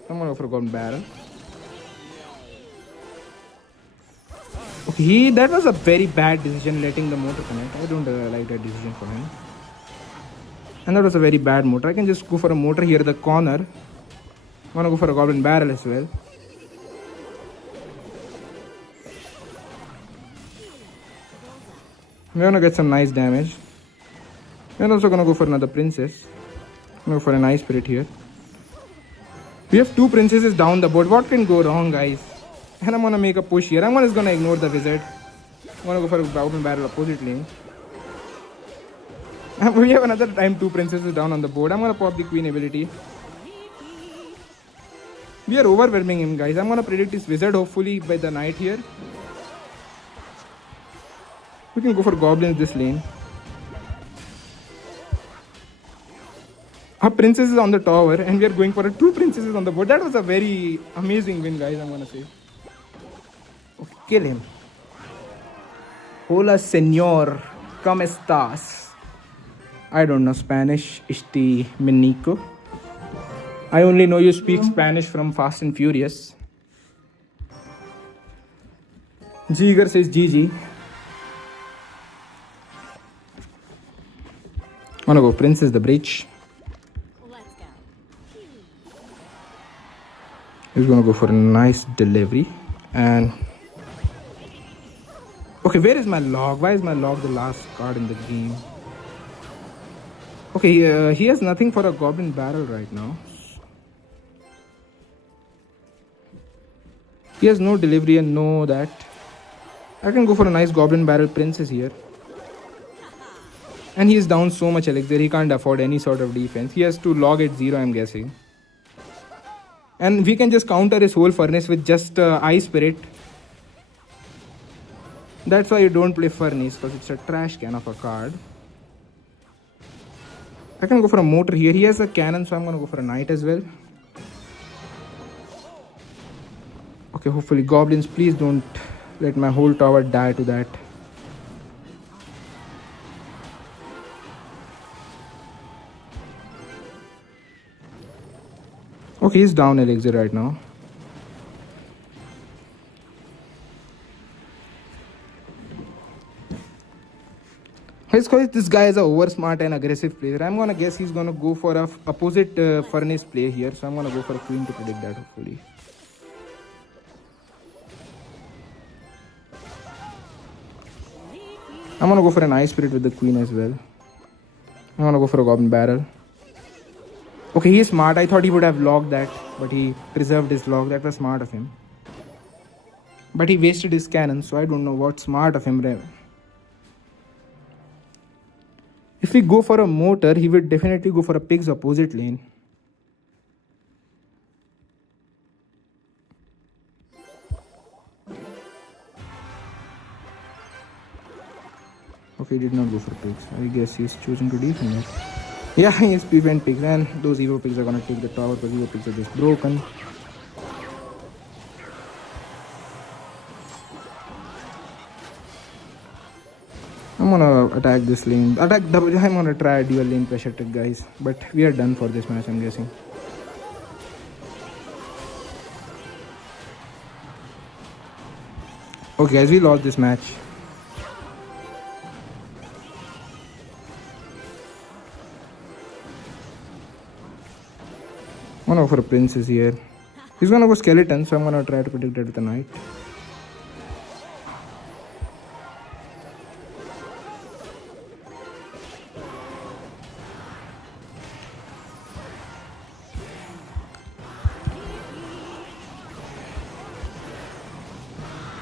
I'm gonna go for a goblin barrel. Okay, that was a very bad decision letting the motor connect. I don't like that decision for him. And that was a very bad motor. I can just go for a motor here at the corner. I want to go for a goblin barrel as well. We're gonna get some nice damage. We're also gonna go for another princess. Go for a nice spirit here. We have two princesses down the board. What can go wrong, guys? And I'm gonna make a push here. I'm just gonna ignore the wizard. I'm gonna go for a goblin barrel opposite lane. We have another time two princesses down on the board. I'm gonna pop the queen ability. We are overwhelming him, guys. I'm gonna predict his wizard hopefully by the night here. We can go for goblins this lane. Our princess is on the tower and we are going for two princesses on the board. That was a very amazing win, guys, I'm gonna say. Okay, kill him. Hola, señor. ¿Cómo estás? I don't know Spanish. Este Menico. I only know you speak Spanish from Fast and Furious. Jigar says GG. Wanna go Princess the Bridge. Let's go. He's gonna go for a nice delivery. And okay, where is my log? Why is my log the last card in the game? Okay, he has nothing for a goblin barrel right now. He has no delivery and no that. I can go for a nice goblin barrel princess here. And he is down so much elixir, he can't afford any sort of defense. He has to log at 0, I'm guessing. And we can just counter his whole furnace with just Ice Spirit. That's why you don't play Furnace, because it's a trash can of a card. I can go for a motor here. He has a cannon, so I'm going to go for a knight as well. Okay, hopefully goblins, please don't let my whole tower die to that. Okay, he's down elixir right now. Because this guy is a over smart and aggressive player. I'm gonna guess he's gonna go for a opposite furnace play here. So I'm gonna go for a queen to predict that hopefully. I'm gonna go for an ice spirit with the queen as well. I'm gonna go for a goblin barrel. Okay, he's smart. I thought he would have logged that, but he preserved his log. That was smart of him. But he wasted his cannon, so I don't know what's smart of him. If we go for a motor, he would definitely go for a pig's opposite lane. Okay, he did not go for pigs. I guess he's choosing to defend it. Yeah, he's prevent pigs, and those Evo pigs are gonna take the tower because Evo pigs are just broken. I'm gonna attack this lane. I'm gonna try a dual lane pressure trick, guys. But we are done for this match, I'm guessing. Okay, guys, we lost this match. I'm gonna go for a princess here. He's gonna go skeleton, so I'm gonna try to predict that with a knight.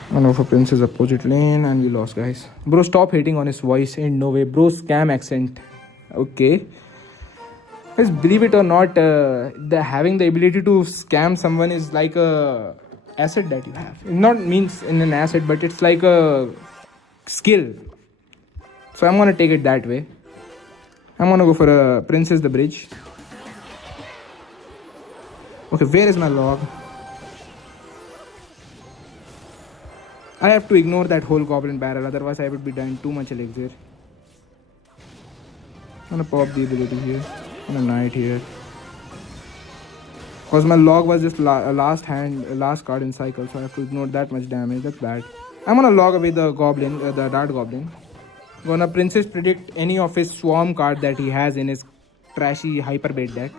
I'm gonna go for princess opposite lane, and we lost, guys. Bro, stop hating on his voice. Ain't no way. Bro, scam accent. Okay. Guys, believe it or not, having the ability to scam someone is like a asset that you have. It not means in an asset, but it's like a skill. So I'm gonna take it that way. I'm gonna go for a princess the bridge. Okay, where is my log? I have to ignore that whole goblin barrel, otherwise I would be dying too much elixir. I'm gonna pop the ability here. And a knight here. Because my log was just last card in cycle, so I have to ignore that much damage. That's bad. I'm gonna log away the goblin, the dart goblin. Gonna princess predict any of his swarm card that he has in his trashy hyper bait deck.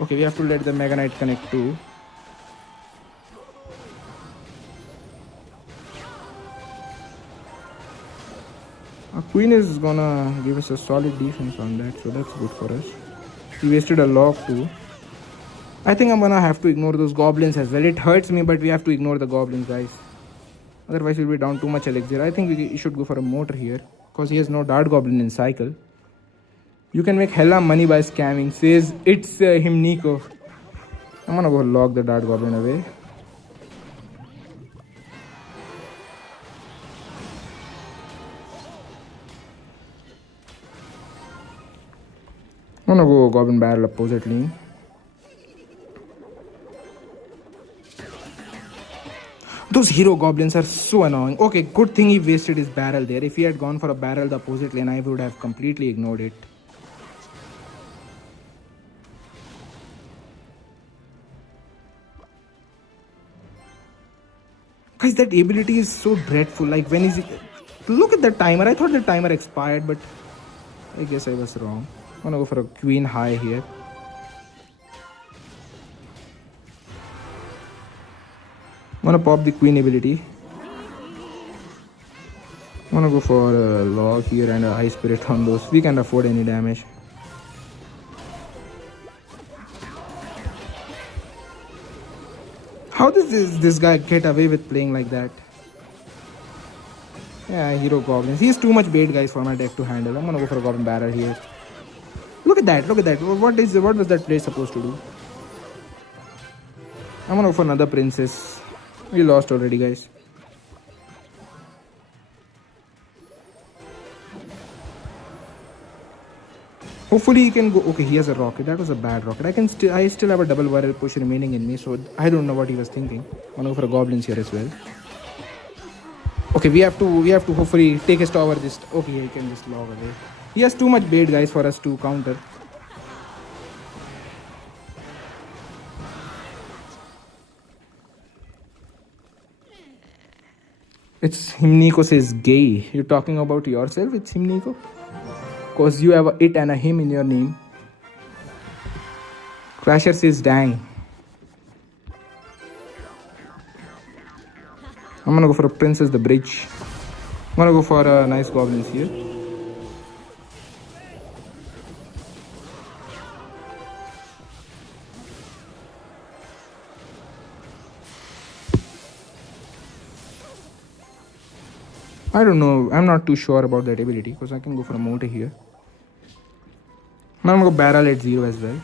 Okay, we have to let the Mega Knight connect too. Our queen is gonna give us a solid defense on that, so that's good for us. He wasted a log too. I think I'm gonna have to ignore those goblins as well. It hurts me, but we have to ignore the goblins, guys. Otherwise, we'll be down too much elixir. I think we should go for a motor here, because he has no dart goblin in cycle. You can make hella money by scamming. Says it's him Nico. I'm gonna go log the dart goblin away. I'm gonna go goblin barrel opposite lane. Those hero goblins are so annoying. Okay, good thing he wasted his barrel there. If he had gone for a barrel the opposite lane, I would have completely ignored it. Guys, that ability is so dreadful. Like, when is it? Look at the timer. I thought the timer expired, but I guess I was wrong. I'm gonna go for a queen high here. I'm gonna pop the queen ability. I'm gonna go for a log here and a high spirit on those. We can't afford any damage. How does this guy get away with playing like that? Yeah, hero goblins. He's too much bait, guys, for my deck to handle. I'm gonna go for a goblin barrel here. Look at that, look at that. What was that play supposed to do? I'm gonna go for another princess. We lost already, guys. Hopefully he can go. Okay, he has a rocket. That was a bad rocket. I still have a double barrel push remaining in me, so I don't know what he was thinking. I'm gonna go for a goblins here as well. Okay, we have to hopefully take his tower. Just okay, he can just log away. He has too much bait, guys, for us to counter. It's him Nico says gay. You're talking about yourself? It's him Nico? Because you have a it and a him in your name. Crasher says dang. I'm gonna go for a princess the bridge. I'm gonna go for a nice goblins here. I don't know. I'm not too sure about that ability because I can go for a motor here. I'm gonna go barrel at 0 as well.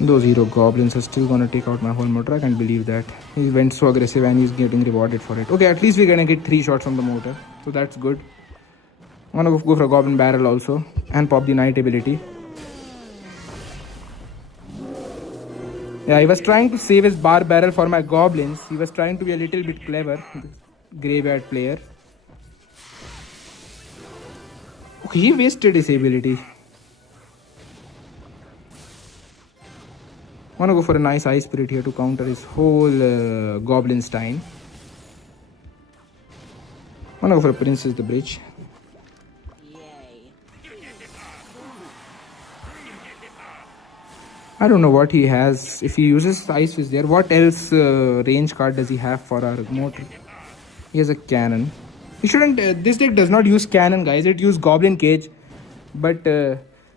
Those hero goblins are still gonna take out my whole motor. I can't believe that. He went so aggressive and he's getting rewarded for it. Okay, at least we're gonna get 3 shots on the motor. So that's good. I'm gonna go for a goblin barrel also and pop the knight ability. Yeah, he was trying to save his bar barrel for my goblins. He was trying to be a little bit clever. Graveyard player. Okay, he wasted his ability. I wanna go for a nice ice spirit here to counter his whole goblin stein. I wanna go for a princess the bridge. I don't know what he has. If he uses ice fist there, what else range card does he have for our motor? He has a cannon. He shouldn't. This deck does not use cannon, guys. It uses goblin cage. But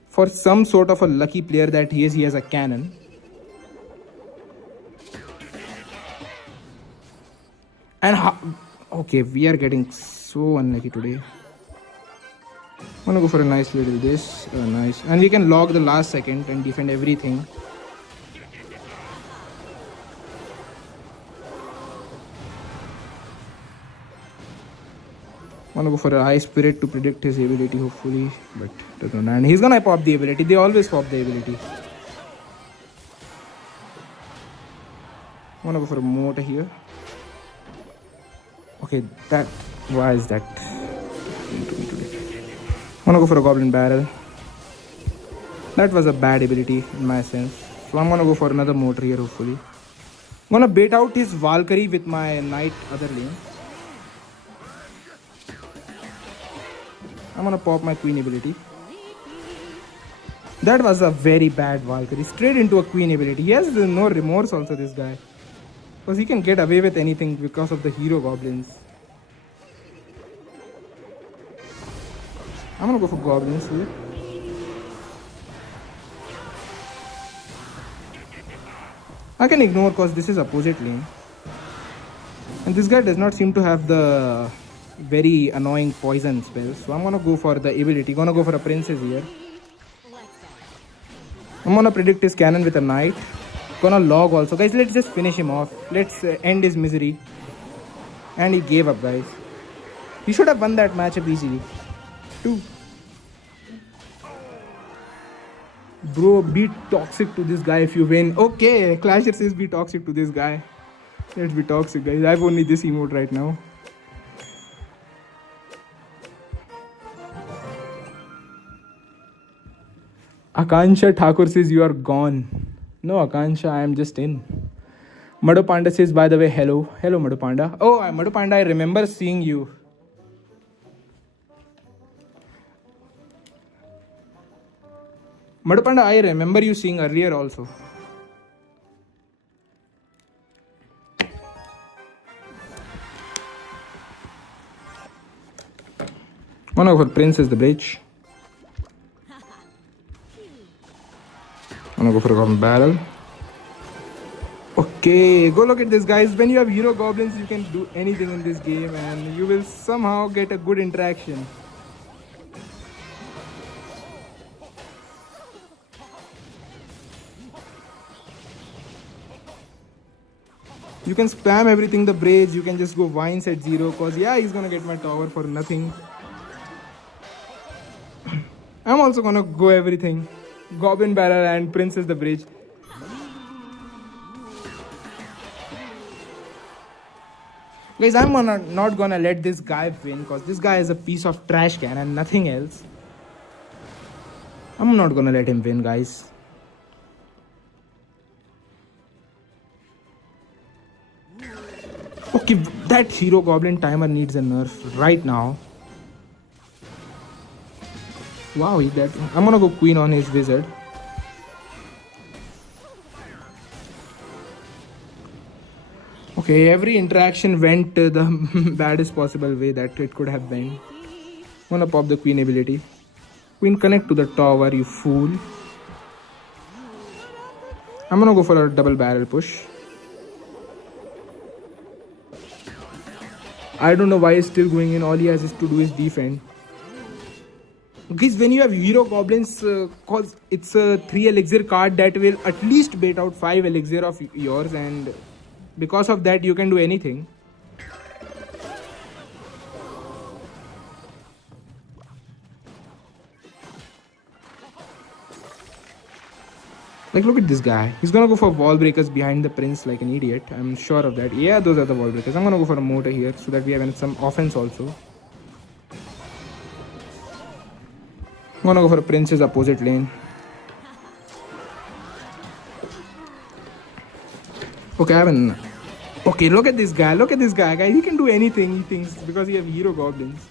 for some sort of a lucky player that he is, he has a cannon. And okay, we are getting so unlucky today. I'm gonna go for a nice little this, nice, and we can log the last second and defend everything. I'm gonna go for a high spirit to predict his ability, hopefully, but doesn't. And he's gonna pop the ability. They always pop the ability. I'm gonna go for a motor here. Okay, why is that into me today? I'm gonna go for a goblin barrel. That was a bad ability in my sense. So I'm gonna go for another motor here hopefully. I'm gonna bait out his Valkyrie with my knight other lane. I'm gonna pop my queen ability. That was a very bad Valkyrie. Straight into a queen ability. He has no remorse also, this guy. Because he can get away with anything because of the hero goblins. I'm gonna go for goblins here. I can ignore because this is opposite lane. And this guy does not seem to have the very annoying poison spells. So I'm gonna go for the ability. Gonna go for a princess here. I'm gonna predict his cannon with a knight. Gonna log also. Guys, let's just finish him off. Let's end his misery. And he gave up, guys. He should have won that matchup easily. 2. Bro, be toxic to this guy if you win. Okay, Clasher says be toxic to this guy. Let's be toxic, guys. I have only this emote right now. Akansha Thakur says you are gone. No, Akansha, I am just in. Madhu Panda says, by the way, hello. Hello, Madhu Panda. Oh, Madhu Panda, I remember seeing you. Madhu Panda, I remember you seeing earlier also. One of our Princess the Bridge. I'm gonna go for a goblin barrel. Okay, go look at this, guys. When you have hero goblins, you can do anything in this game and you will somehow get a good interaction. You can spam everything, the braids, you can just go vines at 0 cause yeah, he's gonna get my tower for nothing. I'm also gonna go everything. Goblin barrel and Princess the Bridge. Guys, I'm not gonna let this guy win because this guy is a piece of trash can and nothing else. I'm not gonna let him win, guys. Okay, that hero goblin timer needs a nerf right now. Wow, he that. I'm gonna go queen on his wizard. Okay, every interaction went the baddest possible way that it could have been. I'm gonna pop the queen ability. Queen, connect to the tower, you fool. I'm gonna go for a double barrel push. I don't know why he's still going in. All he has is to do is defend. Guys, when you have hero goblins, cause it's a 3 elixir card that will at least bait out 5 elixir of yours, and because of that you can do anything. Like, look at this guy. He's gonna go for wall breakers behind the prince like an idiot. I'm sure of that. Yeah, those are the wall breakers. I'm gonna go for a motor here so that we have some offense also. I'm gonna go for a princess opposite lane. Okay, I haven't. Okay, look at this guy. Look at this guy, guys. He can do anything he thinks because he have hero goblins.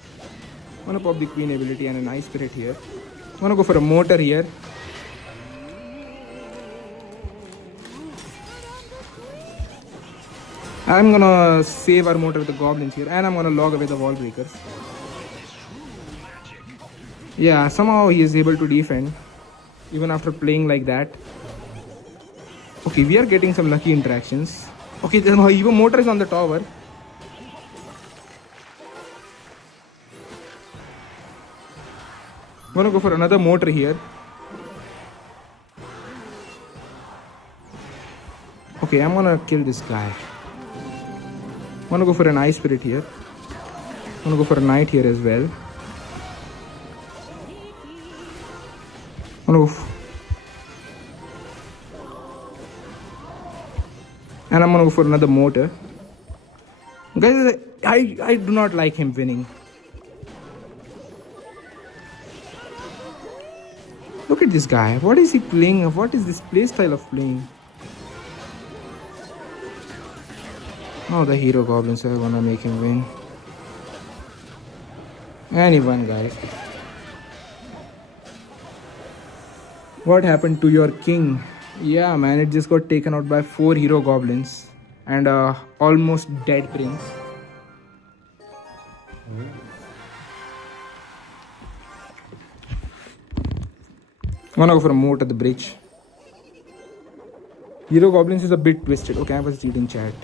I'm gonna pop the queen ability and a nice spirit here. I'm gonna go for a motor here. I'm gonna save our motor with the goblins here, and I'm gonna log away the wall breakers. Yeah, somehow he is able to defend even after playing like that. Okay, we are getting some lucky interactions. Okay, the Evo motor is on the tower. I'm gonna go for another motor here. Okay, I'm gonna kill this guy. I'm gonna go for an ice spirit here. I'm gonna go for a knight here as well. I'm gonna go and I'm gonna go for another motor. Guys, I do not like him winning. Look at this guy. What is he playing? What is this play style of playing? Oh, the hero goblins are gonna make him win. And he won, guys. What happened to your king? Yeah, man, it just got taken out by 4 hero goblins and a almost dead prince. I'm gonna go for a moat at the bridge. Hero goblins is a bit twisted. Okay, I was reading chat.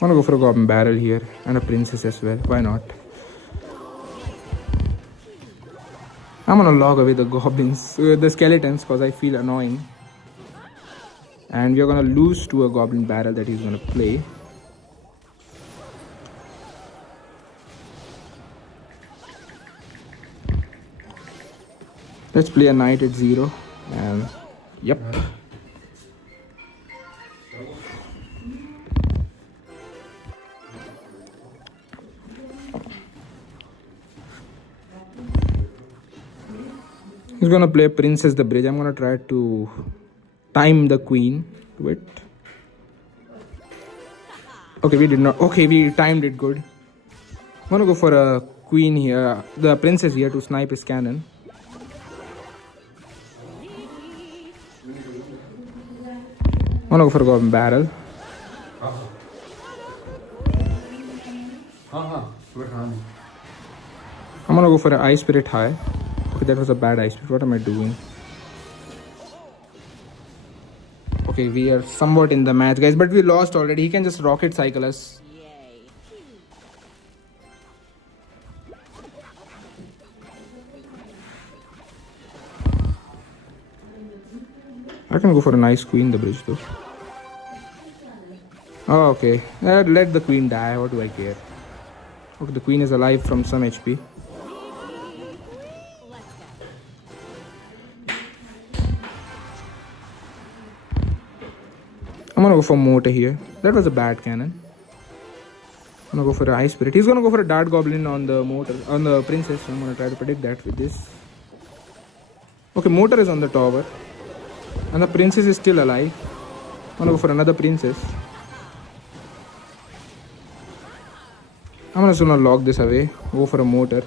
I'm gonna go for a goblin barrel here and a princess as well. Why not? I'm gonna log away the goblins, the skeletons, because I feel annoying. And we're gonna lose to a goblin barrel that he's gonna play. Let's play a knight at 0. And yep. He's gonna play Princess the Bridge. I'm gonna try to time the queen to it. Okay, we did not. Okay, we timed it good. I'm gonna go for a queen here, the princess here to snipe his cannon. I'm gonna go for a goblin barrel. I'm gonna go for an ice spirit high. Okay, that was a bad ice spirit. What am I doing? Okay, we are somewhat in the match, guys, but we lost already. He can just rocket cycle us. Yay. I can go for a nice queen the bridge though. Oh, okay. Let the queen die. What do I care? Okay, the queen is alive from some HP. Let's go. I'm gonna go for mortar here. That was a bad cannon. I'm gonna go for a ice spirit. He's gonna go for a dart goblin on the mortar, on the princess. So I'm gonna try to predict that with this. Okay, mortar is on the tower. And the princess is still alive. I'm gonna go for another princess. I'm just gonna lock this away. Go for a mortar.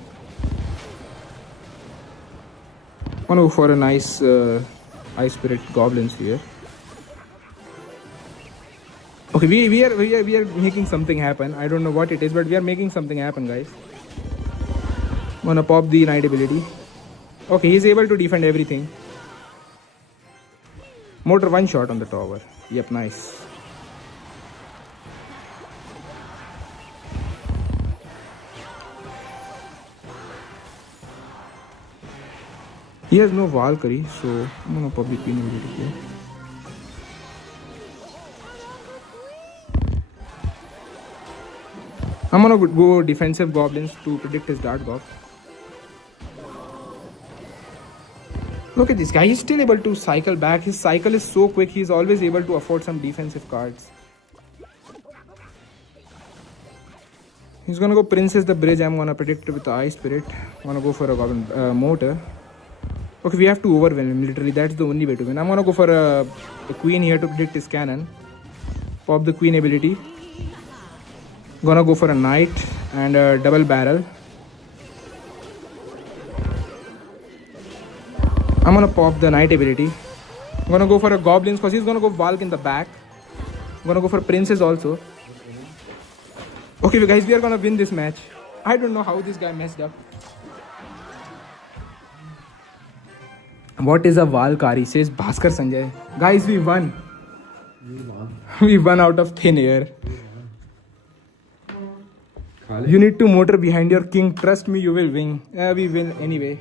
I'm gonna go for a nice ice spirit goblins here. Okay, we are making something happen. I don't know what it is, but we are making something happen, guys. I'm gonna pop the knight ability. Okay, he's able to defend everything. Mortar one shot on the tower. Yep, nice. He has no Valkyrie, so I'm gonna pop the queen ability here. I'm gonna go defensive goblins to predict his dart gob. Look at this guy, he's still able to cycle back. His cycle is so quick, he's always able to afford some defensive cards. He's gonna go Princess the Bridge. I'm gonna predict with the Ice Spirit. I'm gonna go for a goblin mortar. Okay, we have to overwhelm him, literally. That's the only way to win. I'm gonna go for a queen here to predict his cannon. Pop the queen ability. Gonna go for a knight and a double barrel. I'm gonna pop the knight ability. I'm gonna go for a goblins because he's gonna go Valk in the back. I'm gonna go for princess also. Okay, guys, we are gonna win this match. I don't know how this guy messed up. What is a Valkyrie? Says Bhaskar Sanjay. Guys, we won. We won out of thin air. You need to motor behind your king. Trust me, you will win. We win anyway.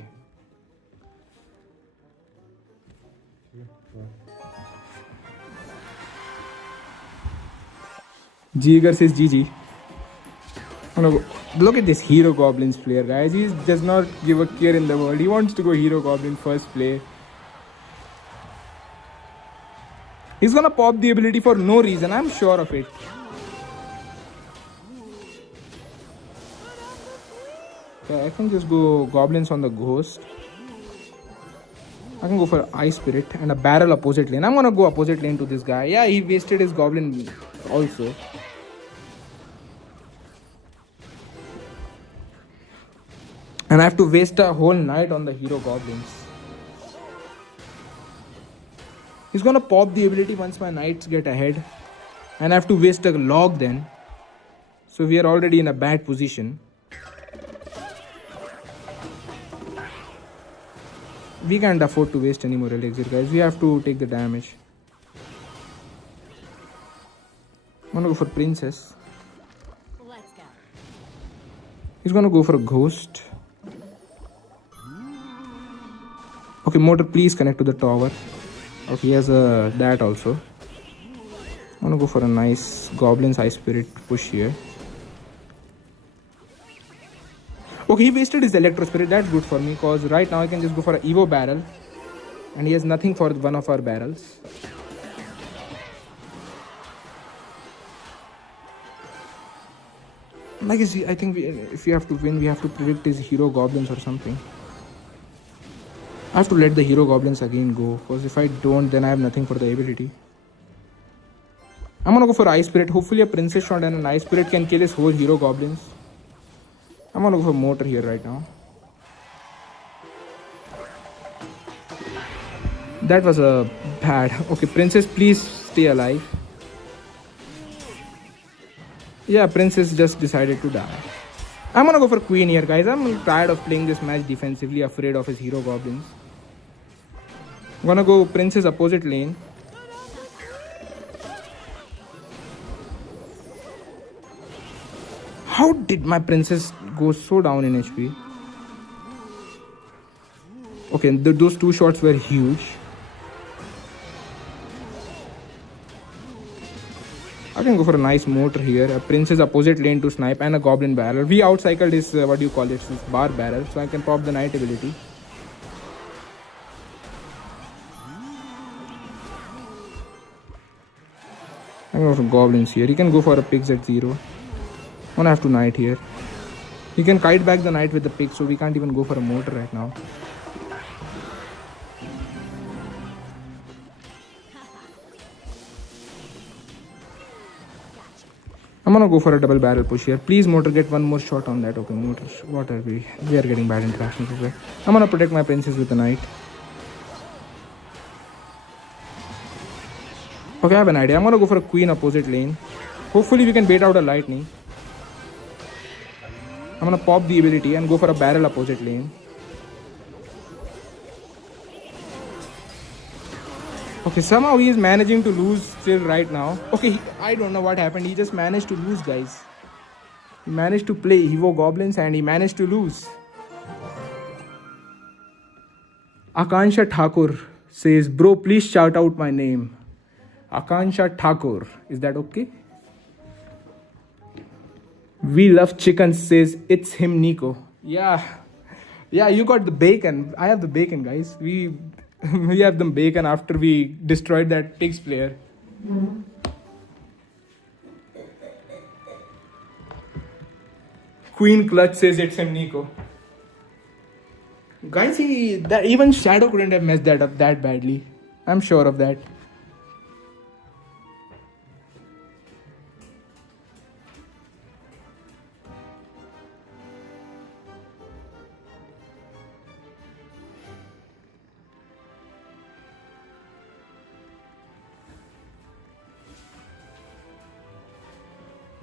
Jigar says GG. Look at this hero goblins player, guys. He does not give a care in the world. He wants to go hero goblin first play. He's gonna pop the ability for no reason. I'm sure of it. Okay, I can just go goblins on the ghost. I can go for Ice Spirit and a barrel opposite lane. I'm gonna go opposite lane to this guy. Yeah, he wasted his goblin also. And I have to waste a whole night on the hero goblins. He's gonna pop the ability once my knights get ahead. And I have to waste a log then. So we are already in a bad position. We can't afford to waste any more elixir, guys. We have to take the damage. I'm gonna go for princess. Let's go. He's gonna go for a ghost. Okay, motor, please connect to the tower. Okay, he has a that also. I'm gonna go for a nice goblins ice spirit push here. Okay, he wasted his electro spirit. That's good for me because right now I can just go for an evo barrel, and he has nothing for one of our barrels. Like, I think if we have to win, we have to predict his hero goblins or something. I have to let the hero goblins again go, because if I don't, then I have nothing for the ability. I'm gonna go for Ice Spirit. Hopefully a Princess Shot and an Ice Spirit can kill his whole hero goblins. I'm gonna go for Motor here right now. That was a bad. Okay, Princess, please stay alive. Yeah, Princess just decided to die. I'm gonna go for Queen here, guys. I'm tired of playing this match defensively, afraid of his hero goblins. I'm gonna go Princess opposite lane. How did my Princess go so down in HP? Okay, those two shots were huge. I can go for a nice motor here. A Princess opposite lane to snipe and a Goblin barrel. We outcycled his, what do you call it, his bar barrel. So I can pop the knight ability. I'm going for goblins here. He can go for a pigs at 0. I'm gonna have to knight here. He can kite back the knight with the pig, so we can't even go for a motor right now. I'm gonna go for a double barrel push here. Please, motor, get one more shot on that. Okay, motor. What are we? We are getting bad interactions as well. I'm gonna protect my princess with the knight. Okay, I have an idea. I'm gonna go for a queen opposite lane. Hopefully, we can bait out a lightning. I'm gonna pop the ability and go for a barrel opposite lane. Okay, somehow he is managing to lose still right now. Okay, I don't know what happened. He just managed to lose, guys. He managed to play Evo Goblins and he managed to lose. Akansha Thakur says, bro, please shout out my name. Akansha Thakur. Is that okay? We love chicken says, it's him, Nico. Yeah, you got the bacon. I have the bacon, guys. We have the bacon after we destroyed that pigs player. Queen Clutch says it's him, Nico. Guys, that even Shadow couldn't have messed that up that badly. I'm sure of that.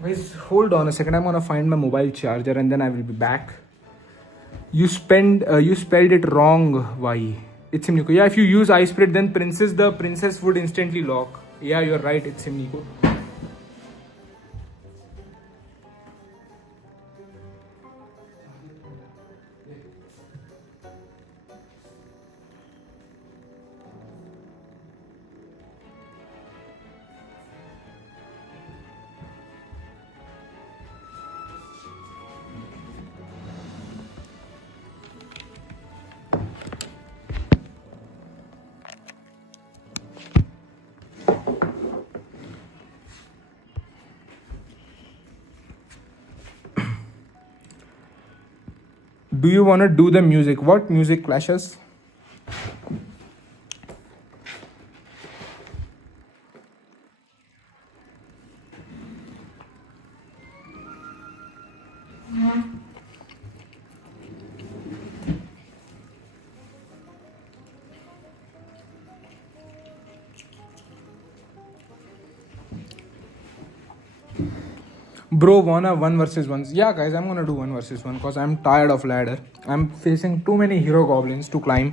Guys, hold on a second. I'm gonna find my mobile charger and then I will be back. You spelled it wrong. Why? It's him, Nico. Yeah, if you use Ice Spirit, then the princess would instantly lock. Yeah, you're right. It's him, Nico. Do you want to do the music? What music clashes? Bro, wanna 1 versus 1? Yeah, guys, I'm gonna do 1 versus 1 because I'm tired of ladder. I'm facing too many hero goblins to climb.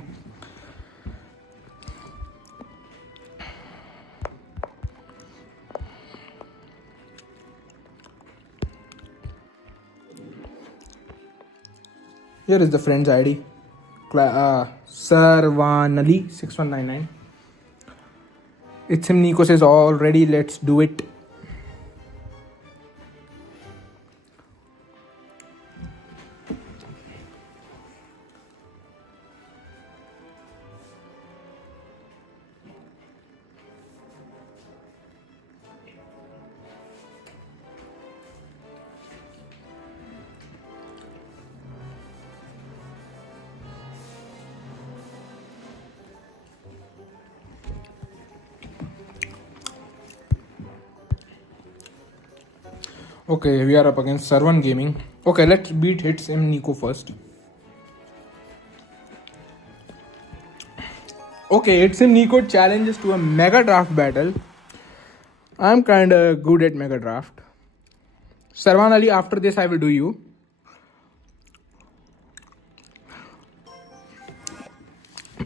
Here is the friend's ID. Sarvanali6199. It's him. Nico says already. Let's do it. Okay, we are up against Sarvan Gaming. Okay, let's beat hits him Nico first. Okay, it's him Nico challenges to a mega draft battle. I'm kinda good at mega draft. Sarvan Ali, after this I will do you.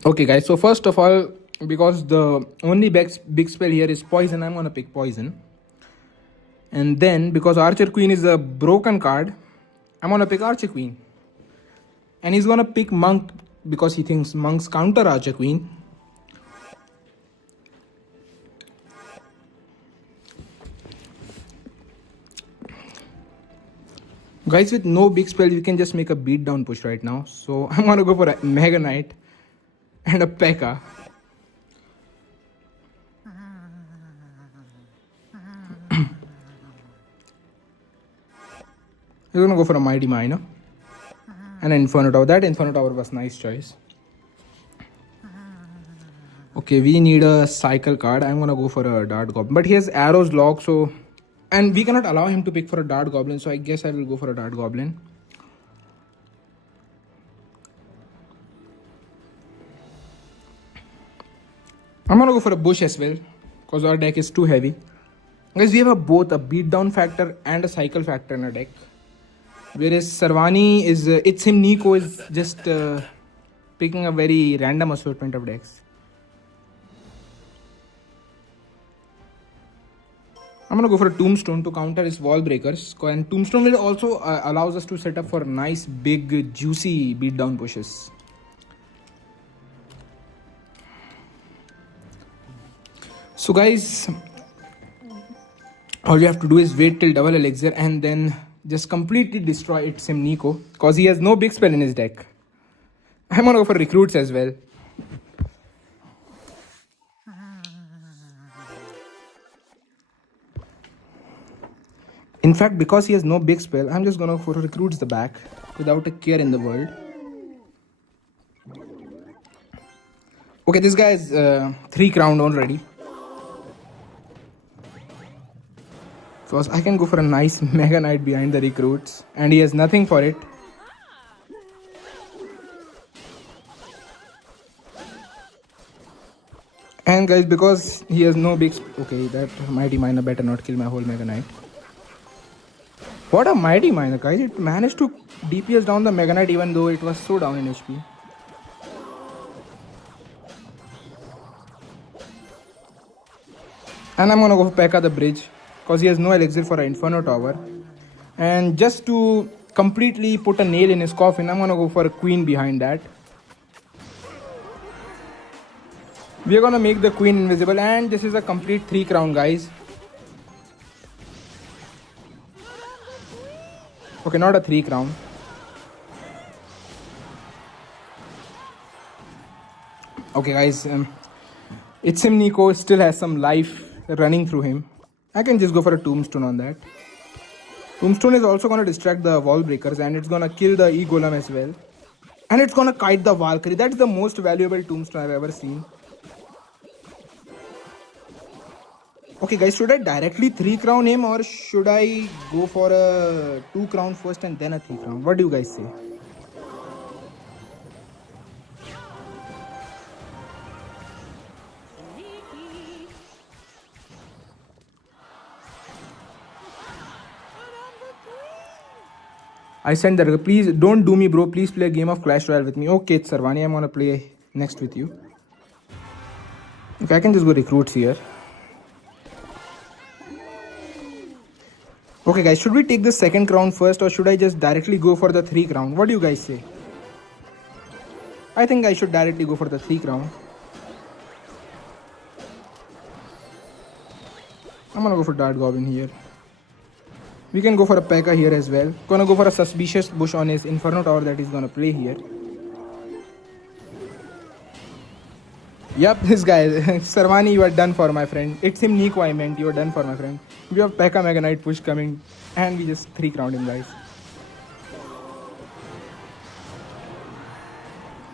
Okay guys, so first of all, because the only big spell here is poison, I'm gonna pick poison. And then because Archer Queen is a broken card, I'm gonna pick Archer Queen. And he's gonna pick Monk because he thinks monks counter Archer Queen. Guys, with no big spell, we can just make a beatdown push right now. So I'm gonna go for a Mega Knight and a Pekka. We're gonna go for a Mighty Miner and an Inferno Tower. That Inferno Tower was nice choice. Okay, we need a cycle card. I'm gonna go for a Dart Goblin, but he has arrows locked, so and we cannot allow him to pick for a Dart Goblin, so I guess I will go for a Dart Goblin. I'm gonna go for a Bush as well because our deck is too heavy. Guys, we have both a beatdown factor and a cycle factor in our deck. Whereas Sarvani is, it's him Nico is just picking a very random assortment of decks. I'm gonna go for a Tombstone to counter his wall breakers, and Tombstone will also allows us to set up for nice big juicy beatdown pushes. So guys, all you have to do is wait till double elixir and then just completely destroy it Sim Nico because he has no big spell in his deck. I'm gonna go for recruits as well. In fact, because he has no big spell, I'm just gonna go for recruits the back without a care in the world. Okay, this guy is 3 crowned already. First, I can go for a nice Mega Knight behind the recruits, and he has nothing for it. And guys, because he has no big... Okay, that Mighty Miner better not kill my whole Mega Knight. What a Mighty Miner, guys. It managed to DPS down the Mega Knight even though it was so down in HP. And I'm gonna go for Pekka the Bridge because he has no elixir for an Inferno Tower. And just to completely put a nail in his coffin, I'm gonna go for a Queen behind that. We are gonna make the Queen invisible, and this is a complete 3 crown, guys. Okay, not a 3 crown. Okay guys, it's him Nico still has some life running through him. I can just go for a Tombstone on that. Tombstone is also going to distract the wall breakers and it's going to kill the E-Golem as well. And it's gonna kite the Valkyrie. That's the most valuable tombstone I've ever seen. Okay guys, should I directly 3 crown him or should I go for a 2 crown first and then a 3 crown? What do you guys say? I sent that. Please don't do me, bro. Please play a game of Clash Royale with me. Okay, it's Sarvani. I'm gonna play next with you. Okay, I can just go recruits here. Okay, guys, should we take the 2nd crown first or should I just directly go for the 3 crown? What do you guys say? I think I should directly go for the 3 crown. I'm gonna go for Dart Goblin here. We can go for a Pekka here as well. Gonna go for a suspicious bush on his Inferno Tower that he's gonna play here. Yup, this guy, Sarvani, you are done for, my friend. It's him Nico I meant, you are done for, my friend. We have Pekka Mega Knight push coming and we just 3 crowned him, guys.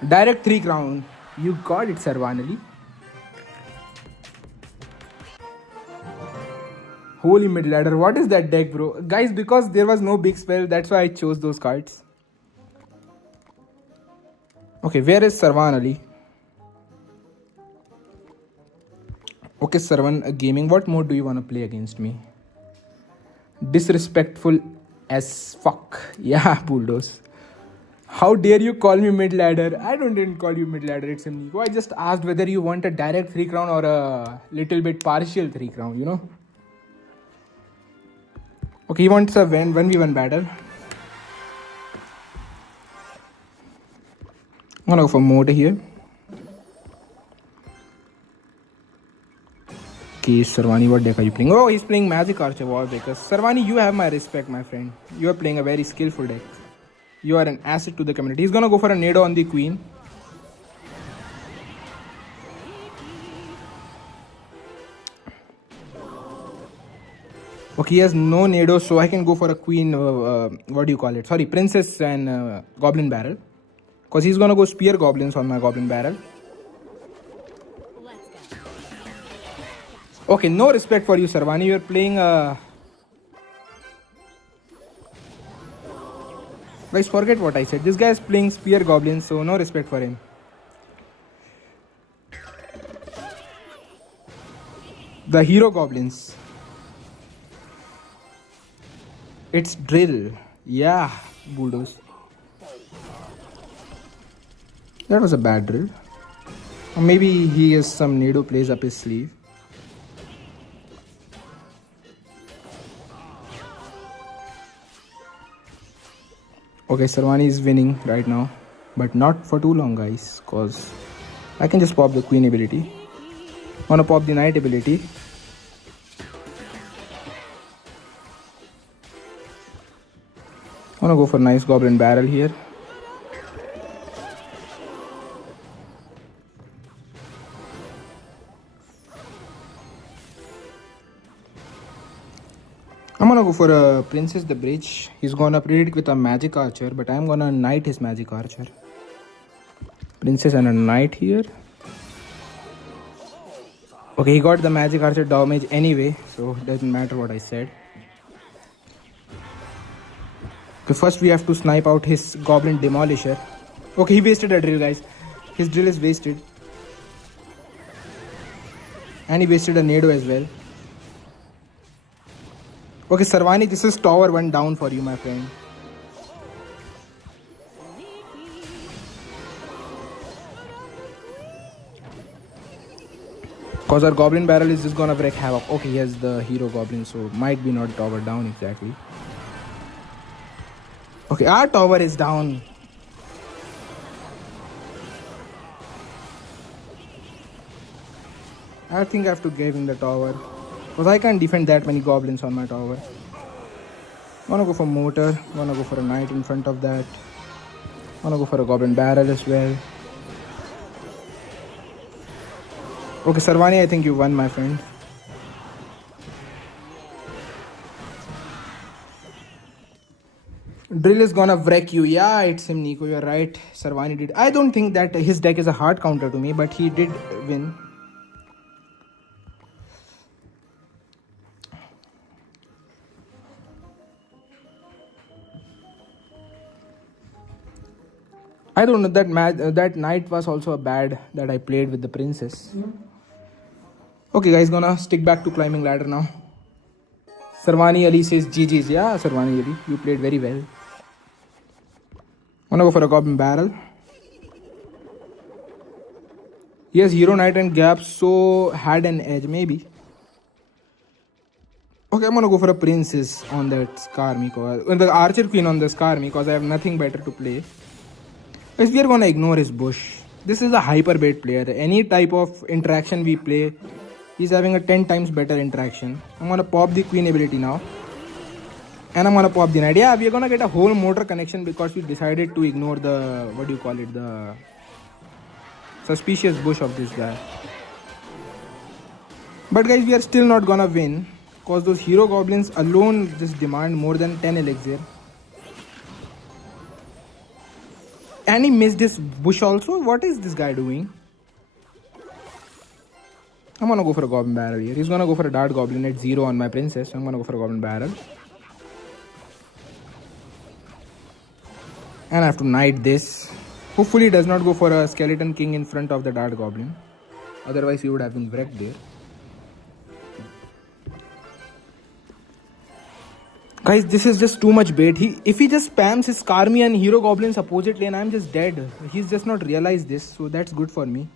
Direct 3 crown. You got it, Sarvani. Holy mid ladder, what is that deck, bro? Guys, because there was no big spell, that's why I chose those cards. Okay, where is Sarvan Ali? Okay, Sarvan Gaming, what mode do you want to play against me? Disrespectful as fuck. Yeah, Bulldoze. How dare you call me mid ladder? I didn't call you mid ladder, it's him. I just asked whether you want a direct 3 crown or a little bit partial 3 crown, you know? Okay, he wants a 1v1 battle. I'm gonna go for mode here. Okay, Sarvani, what deck are you playing? Oh, he's playing Magic Archer Wallbreakers. Sarvani, you have my respect, my friend. You are playing a very skillful deck. You are an asset to the community. He's gonna go for a Nado on the Queen. Okay, he has no Nado, so I can go for a Queen, what do you call it? Sorry, Princess and Goblin Barrel. Because he's gonna go Spear Goblins on my Goblin Barrel. Let's go. Okay, no respect for you, Sarvani. You're playing Guys, forget what I said. This guy is playing Spear Goblins, so no respect for him. The Hero Goblins. It's Drill. Yeah, Bulldoze. That was a bad drill. Or maybe he has some Nado plays up his sleeve. Okay, Sarvani is winning right now. But not for too long, guys. Cause I can just pop the Queen ability. Wanna pop the Knight ability. Wanna go for nice Goblin Barrel here. I'm gonna go for a Princess the Bridge. He's gonna predict with a Magic Archer, but I'm gonna Knight his Magic Archer. Princess and a Knight here. Okay, he got the Magic Archer damage anyway, so it doesn't matter what I said. Okay, first we have to snipe out his Goblin Demolisher. Okay, he wasted a drill, guys. His drill is wasted. And he wasted a Nado as well. Okay, Sarvani, this is Tower 1 down for you, my friend. Cause our Goblin Barrel is just gonna wreak havoc. Okay, he has the Hero Goblin, so might be not Tower down exactly. Okay, our tower is down. I think I have to give him the tower. Because I can't defend that many goblins on my tower. Wanna go for mortar. Wanna go for a knight in front of that. Wanna go for a goblin barrel as well. Okay, Sarvani, I think you won, my friend. Drill is gonna wreck you. Yeah, it's him, Nico. You're right. Sarvani did. I don't think that his deck is a hard counter to me, but he did win. I don't know that that night was also a bad that I played with the princess. Okay, guys, gonna stick back to climbing ladder now. Sarvani Ali says GG's. Yeah, Sarvani Ali, you played very well. Wanna go for a goblin barrel? He has hero knight and gap, so had an edge maybe. Okay, I'm gonna go for a princess on that Skarmy, the archer queen on the Skarmy, because I have nothing better to play. Guys, we are gonna ignore his bush. This is a hyper bait player. Any type of interaction we play, he's having a 10 times better interaction. I'm gonna pop the queen ability now. And I'm gonna pop the knight. Yeah, we are gonna get a whole motor connection because we decided to ignore the, what do you call it, the suspicious bush of this guy. But guys, we are still not gonna win because those hero goblins alone just demand more than 10 elixir. And he missed this bush also. What is this guy doing? I'm gonna go for a goblin barrel here. He's gonna go for a dart goblin at 0 on my princess. So I'm gonna go for a goblin barrel. And I have to knight this. Hopefully he does not go for a skeleton king in front of the dart goblin. Otherwise he would have been wrecked there. Guys, this is just too much bait. If he just spams his Skarmy and hero goblins opposite lane, I'm just dead. He's just not realized this, so that's good for me.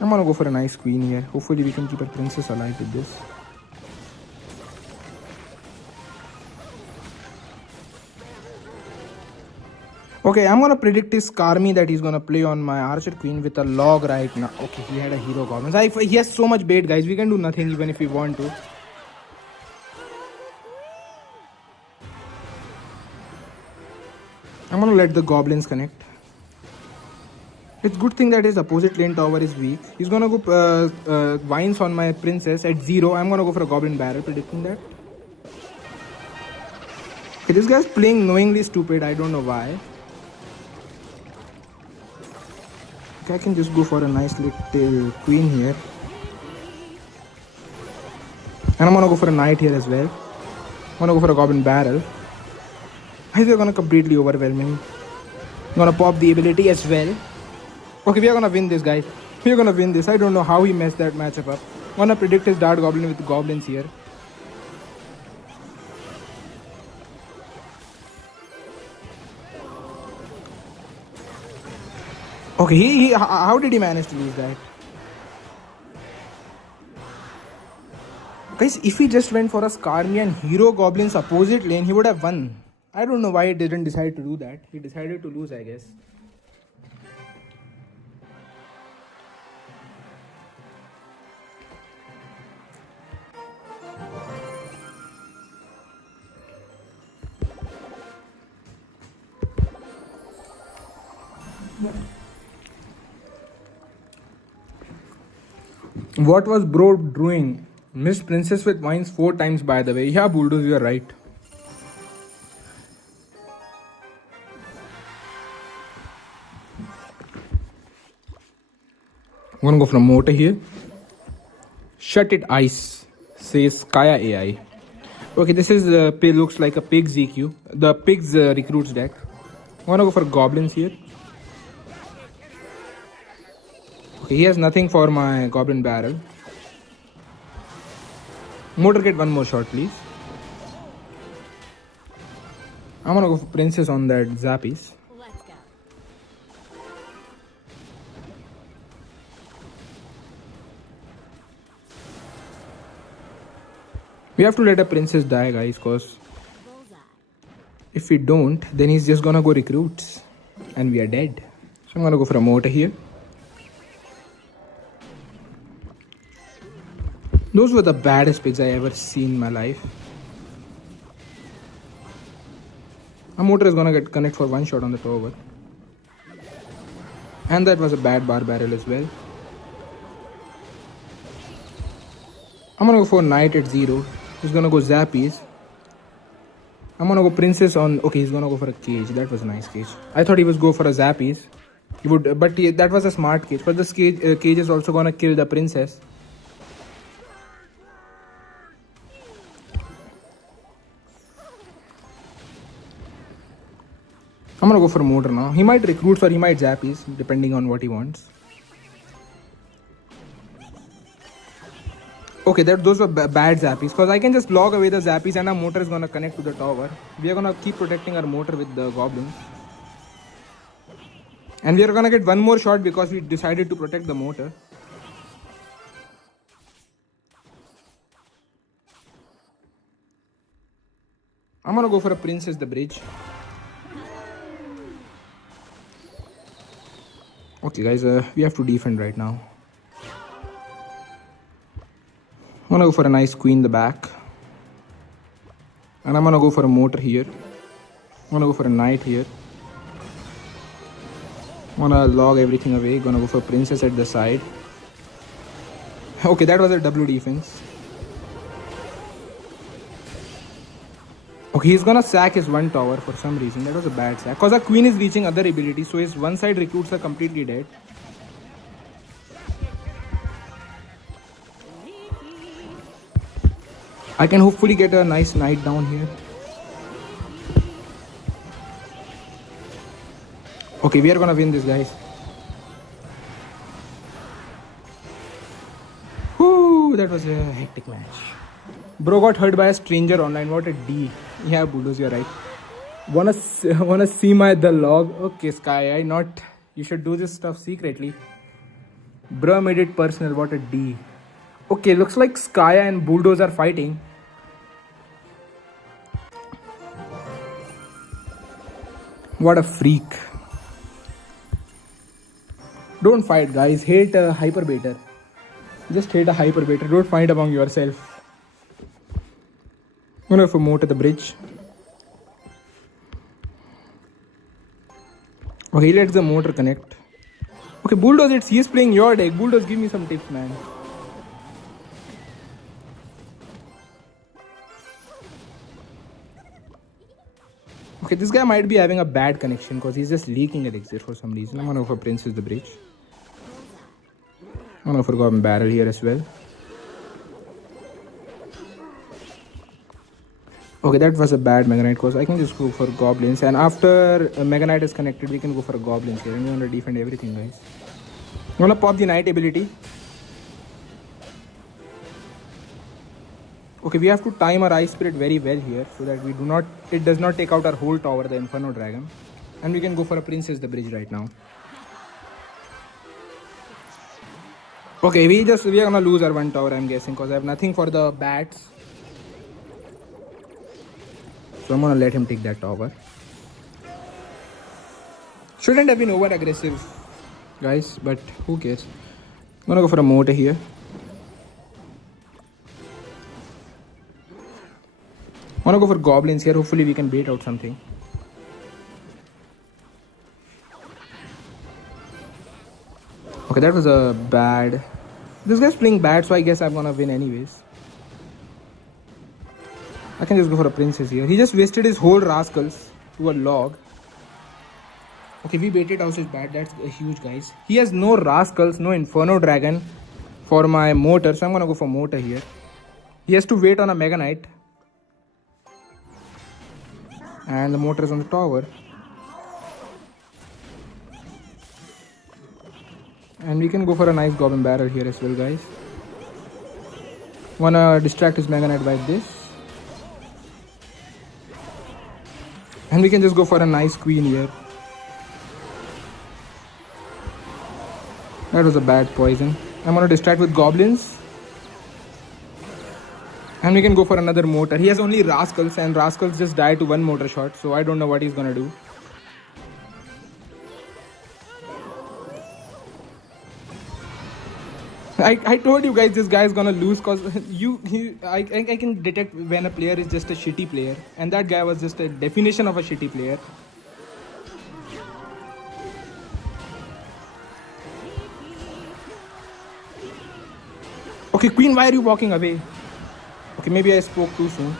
I'm gonna go for a nice queen here. Hopefully we can keep our princess alive with this. Okay, I'm gonna predict his Skarmy that he's gonna play on my archer queen with a log right now. Okay, he had a hero goblin. He has so much bait, guys. We can do nothing even if we want to. I'm gonna let the goblins connect. It's good thing that his opposite lane tower is weak. He's gonna go vines on my princess at 0. I'm gonna go for a goblin barrel, predicting that. Okay, this guy's playing knowingly stupid. I don't know why. Okay, I can just go for a nice little queen here. And I'm gonna go for a knight here as well. I'm gonna go for a goblin barrel. I think we're gonna completely overwhelm him. I'm gonna pop the ability as well. Okay, we are gonna win this, guys. We are gonna win this. I don't know how he messed that matchup up. I'm gonna predict his dart goblin with goblins here. Okay, how did he manage to lose that? Guys, if he just went for a Skarmy and hero goblins opposite lane, he would have won. I don't know why he didn't decide to do that. He decided to lose, I guess. What was bro doing? Missed princess with vines 4 times, by the way. Yeah, Bulldoze, you are right. I'm gonna go from motor here. Shut it, ice, says Kaya AI. Okay, this is looks like a pig's EQ. The pig's recruits deck. I'm gonna go for goblins here. Okay, he has nothing for my goblin barrel. Motor, get one more shot, please. I'm gonna go for princess on that Zappies. Let's go. We have to let a princess die, guys, because if we don't, then he's just gonna go recruits and we are dead. So I'm gonna go for a motor here. Those were the baddest pigs I ever seen in my life. A motor is gonna get connect for one shot on the tower. And that was a bad bar barrel as well. I'm gonna go for knight at 0. He's gonna go zappies. I'm gonna go princess on. Okay, he's gonna go for a cage. That was a nice cage. I thought he was go for a zappies. He would, but that was a smart cage. But this cage is also gonna kill the princess. I'm gonna go for mortar now. He might recruits or he might zappies, depending on what he wants. Okay, those were bad zappies, because I can just log away the zappies and our mortar is gonna connect to the tower. We are gonna keep protecting our mortar with the goblins. And we are gonna get one more shot because we decided to protect the mortar. I'm gonna go for a princess the bridge. Okay guys, we have to defend right now. I'm gonna go for a nice queen in the back. And I'm gonna go for a mortar here. I'm gonna go for a knight here. I'm gonna log everything away. Gonna go for princess at the side. Okay, that was a double defense. Okay, he's gonna sack his one tower for some reason. That was a bad sack. Because our queen is reaching other abilities, so his one side recruits are completely dead. I can hopefully get a nice knight down here. Okay, we are gonna win this, guys. Whoo, that was a hectic match. Bro got hurt by a stranger online. What a D. Yeah, Bulldoze, you're right. Wanna see the log? Okay, Sky, I not. You should do this stuff secretly. Bro made it personal. What a D. Okay, looks like Skya and Bulldoze are fighting. What a freak. Don't fight, guys. Hate a hyper baiter. Just hate a hyper baiter. Don't fight among yourself. I'm gonna promote at the bridge. Okay, let's the motor connect. Okay, Bulldoze, he's playing your deck. Bulldoze, give me some tips, man. Okay, this guy might be having a bad connection because he's just leaking elixir for some reason. I'm gonna go for Princess the Bridge. I'm gonna go for Goblin Barrel here as well. Okay, that was a bad Mega Knight because I can just go for Goblins. And after Mega Knight is connected, we can go for Goblins here. And we're gonna defend everything, guys. I'm gonna pop the Knight ability. Okay, we have to time our Ice Spirit very well here so that it does not take out our whole tower, the Inferno Dragon. And we can go for a Princess the Bridge right now. Okay, we are gonna lose our one tower, I'm guessing, because I have nothing for the bats. So I'm gonna let him take that tower. Shouldn't have been over aggressive, guys, but who cares? I'm gonna go for a mortar here. I'm gonna go for goblins here. Hopefully we can bait out something. Okay, that was a bad. This guy's playing bad, so I guess I'm gonna win anyways. I can just go for a princess here. He just wasted his whole rascals to a log. Okay, we baited house is bad. That's huge, guys. He has no rascals, no Inferno Dragon for my mortar, so I'm gonna go for mortar here. He has to wait on a Mega Knight. And the mortar is on the tower. And we can go for a nice Goblin Barrel here as well, guys. Wanna distract his Mega Knight by this. And we can just go for a nice Queen here. That was a bad poison. I'm gonna distract with Goblins. And we can go for another mortar. He has only rascals and rascals just die to one mortar shot. So I don't know what he's gonna do. I told you guys this guy is gonna lose because I can detect when a player is just a shitty player. And that guy was just a definition of a shitty player. Okay, queen, why are you walking away? Okay, maybe I spoke too soon.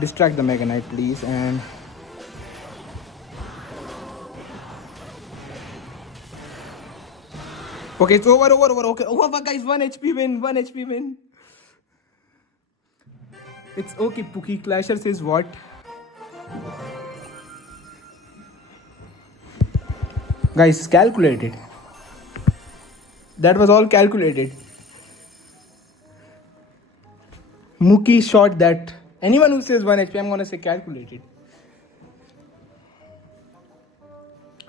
Distract the Mega Knight, please. And okay, it's over. Okay, over, guys. 1 HP win. 1 HP win. It's okay, Pookie. Clasher says what? Guys, calculated. That was all calculated. Mookie shot that. Anyone who says 1 HP, I'm gonna say calculated.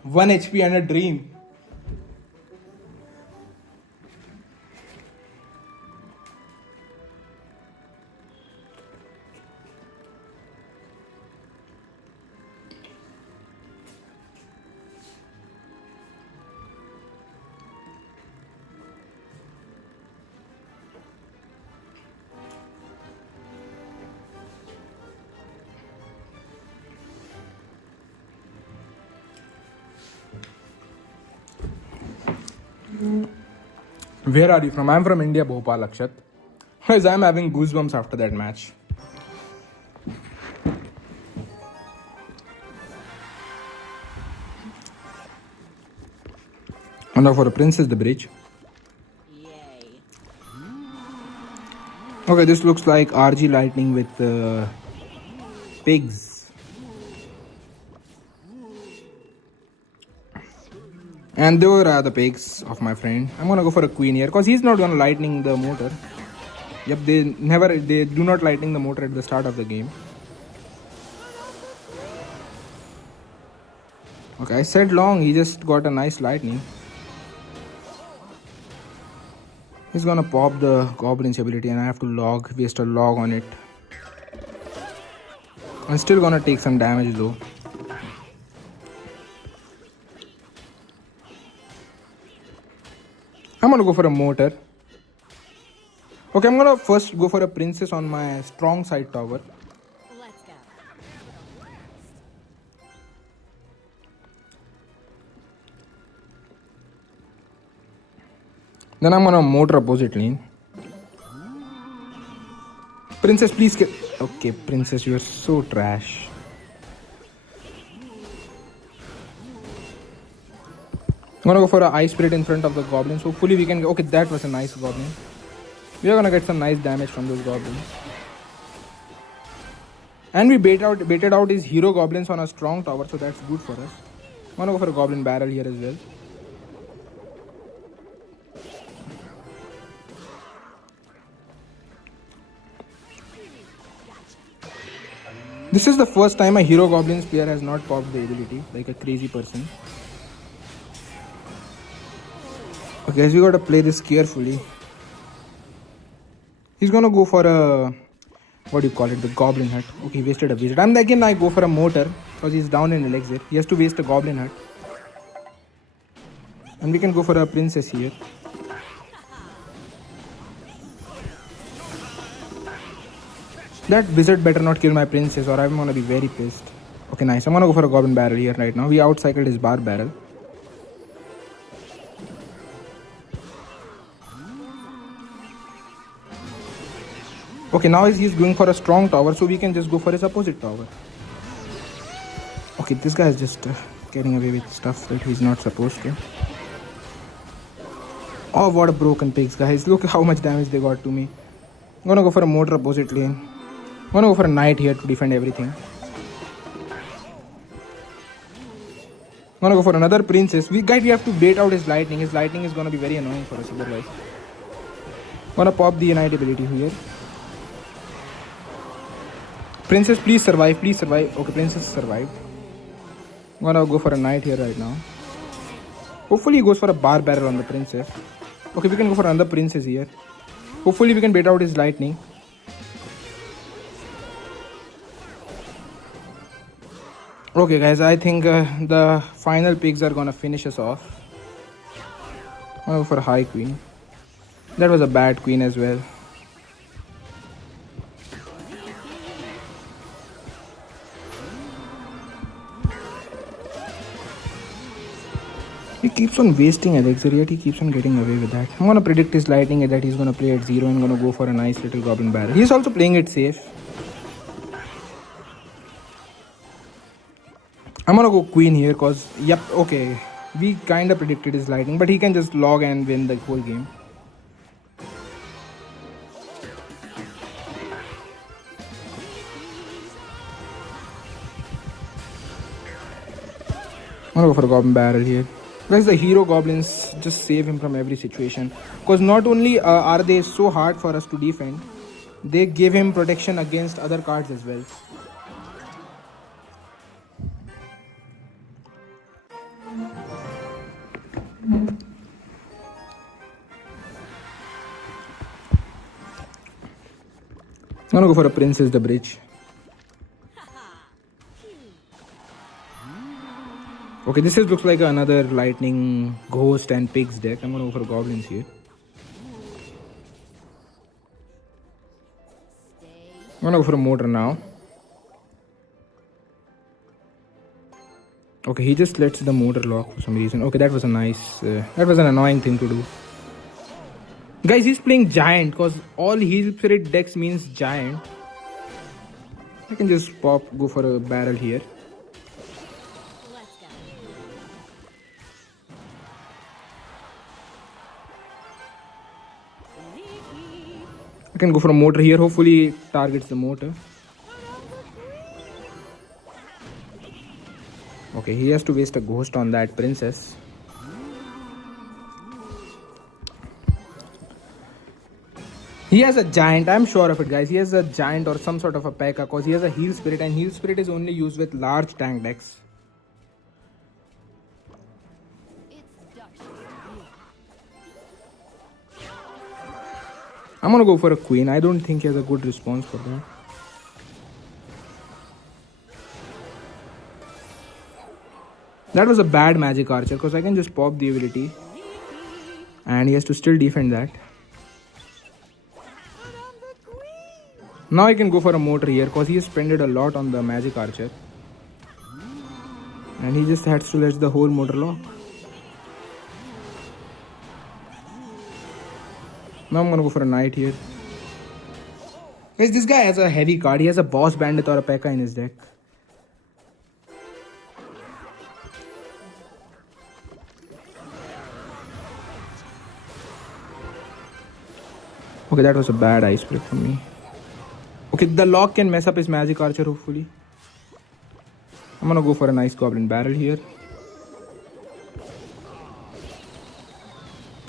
1 HP and a dream. Where are you from? I'm from India, Bhopal, Akshat. Guys, I'm having goosebumps after that match. And now for a princess, the bridge. Yay. Okay, this looks like RG lightning with pigs. And there are the pigs of my friend. I'm gonna go for a queen here because he's not gonna lightning the motor. Yep, they do not lightning the motor at the start of the game. Okay, I said long, he just got a nice lightning. He's gonna pop the goblin's ability and I have to waste a log on it. I'm still gonna take some damage though. I'm gonna go for a motor. Okay, I'm gonna first go for a princess on my strong side tower. Let's go. Then I'm gonna motor opposite lane. Princess, please get. Okay, princess, you are so trash. I'm gonna go for a ice spirit in front of the goblins. Hopefully we can. Okay, that was a nice goblin. We are gonna get some nice damage from those goblins. And we baited out his hero goblins on a strong tower, so that's good for us. I'm gonna go for a goblin barrel here as well. This is the first time a hero goblins player has not popped the ability like a crazy person. Okay, guys, we gotta play this carefully. He's gonna go for a, what do you call it, the goblin hut. Okay, he wasted a visit. And again I go for a motor because he's down in elixir. He has to waste a goblin hut. And we can go for a princess here. That wizard better not kill my princess or I'm gonna be very pissed. Okay, nice. I'm gonna go for a goblin barrel here right now. We outcycled his bar barrel. Okay, now he's going for a strong tower, so we can just go for his opposite tower. Okay, this guy is just getting away with stuff that he's not supposed to. Oh, what a broken pigs, guys. Look how much damage they got to me. I'm gonna go for a motor opposite lane. I'm gonna go for a knight here to defend everything. I'm gonna go for another princess. We have to bait out his lightning. His lightning is gonna be very annoying for us otherwise. I'm gonna pop the knight ability here. Princess, please survive, please survive. Okay, princess survived. I'm gonna go for a knight here right now. Hopefully he goes for a bar barrel on the princess. Okay, we can go for another princess here. Hopefully we can bait out his lightning. Okay guys, I think the final pigs are gonna finish us off. I'll go for a high queen. That was a bad queen as well. He keeps on wasting elixir, yet he keeps on getting away with that. I'm gonna predict his lightning that he's gonna play at 0 and gonna go for a nice little goblin barrel. He's also playing it safe. I'm gonna go queen here cause yep, okay. We kinda predicted his lightning, but he can just log and win the whole game. I'm gonna go for a goblin barrel here. Guys, the hero goblins just save him from every situation. Because not only are they so hard for us to defend, they give him protection against other cards as well. I'm gonna go for a princess the bridge. Okay, this looks like another lightning, ghost and pigs deck. I'm gonna go for goblins here. I'm gonna go for a motor now. Okay, he just lets the motor lock for some reason. Okay, that was a nice, that was an annoying thing to do. Guys, he's playing giant because all heal spirit decks means giant. I can just go for a barrel here. I can go for a motor here. Hopefully it targets the motor. Okay, he has to waste a ghost on that princess. He has a giant, I'm sure of it, guys. He has a giant or some sort of a Pekka because he has a heal spirit, and heal spirit is only used with large tank decks. I'm gonna go for a queen. I don't think he has a good response for that. That was a bad magic archer because I can just pop the ability and he has to still defend that. Now I can go for a motor here because he has spent a lot on the magic archer. And he just has to let the whole motor lock. Now I'm gonna go for a knight here. Guys, this guy has a heavy card. He has a boss bandit or a Pekka in his deck. Okay, that was a bad ice break from me. Okay, the lock can mess up his magic archer hopefully. I'm gonna go for a nice goblin barrel here.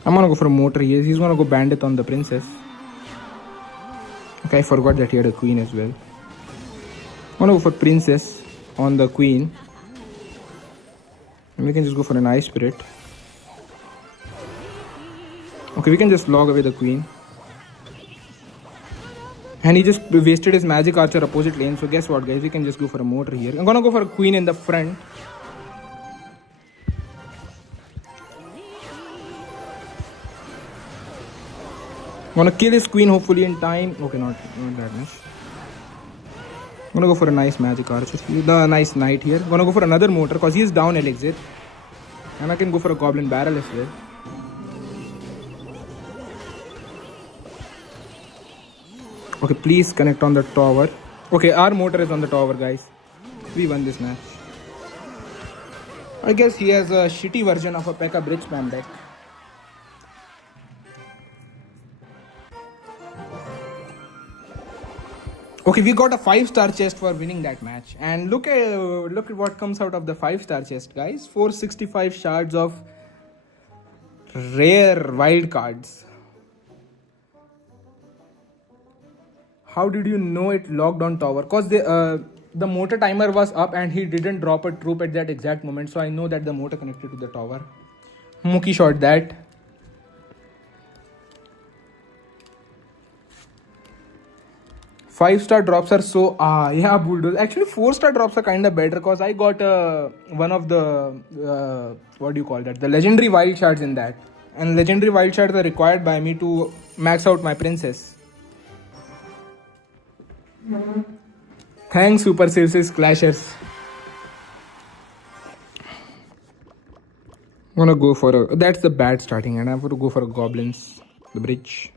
I'm gonna go for a motor here. He's gonna go bandit on the princess. Okay, I forgot that he had a queen as well. I'm gonna go for princess on the queen. And we can just go for an ice spirit. Okay, we can just log away the queen. And he just wasted his magic archer opposite lane. So guess what, guys? We can just go for a motor here. I'm gonna go for a queen in the front. I'm gonna kill his queen hopefully in time. Okay, not that much. I'm gonna go for a nice magic archer. The nice knight here. I'm gonna go for another motor because he is down elixir. And I can go for a goblin barrel as well. Okay, please connect on the tower. Okay, our motor is on the tower, guys. We won this match. I guess he has a shitty version of a Pekka bridge spam deck. Okay, we got a 5-star chest for winning that match. And look at what comes out of the 5-star chest, guys. 465 shards of rare wild cards. How did you know it logged on tower? Because the motor timer was up and he didn't drop a troop at that exact moment. So I know that the motor connected to the tower. Mookie shot that. 5-star drops are so yeah, bulldoze. Actually 4-star drops are kind of better because I got one of the what do you call that? The legendary wild shards in that. And legendary wild shards are required by me to max out my princess. Thanks, Super Services Clashers. I'm gonna go for a. That's the bad starting, and I'm gonna go for a goblins. The bridge.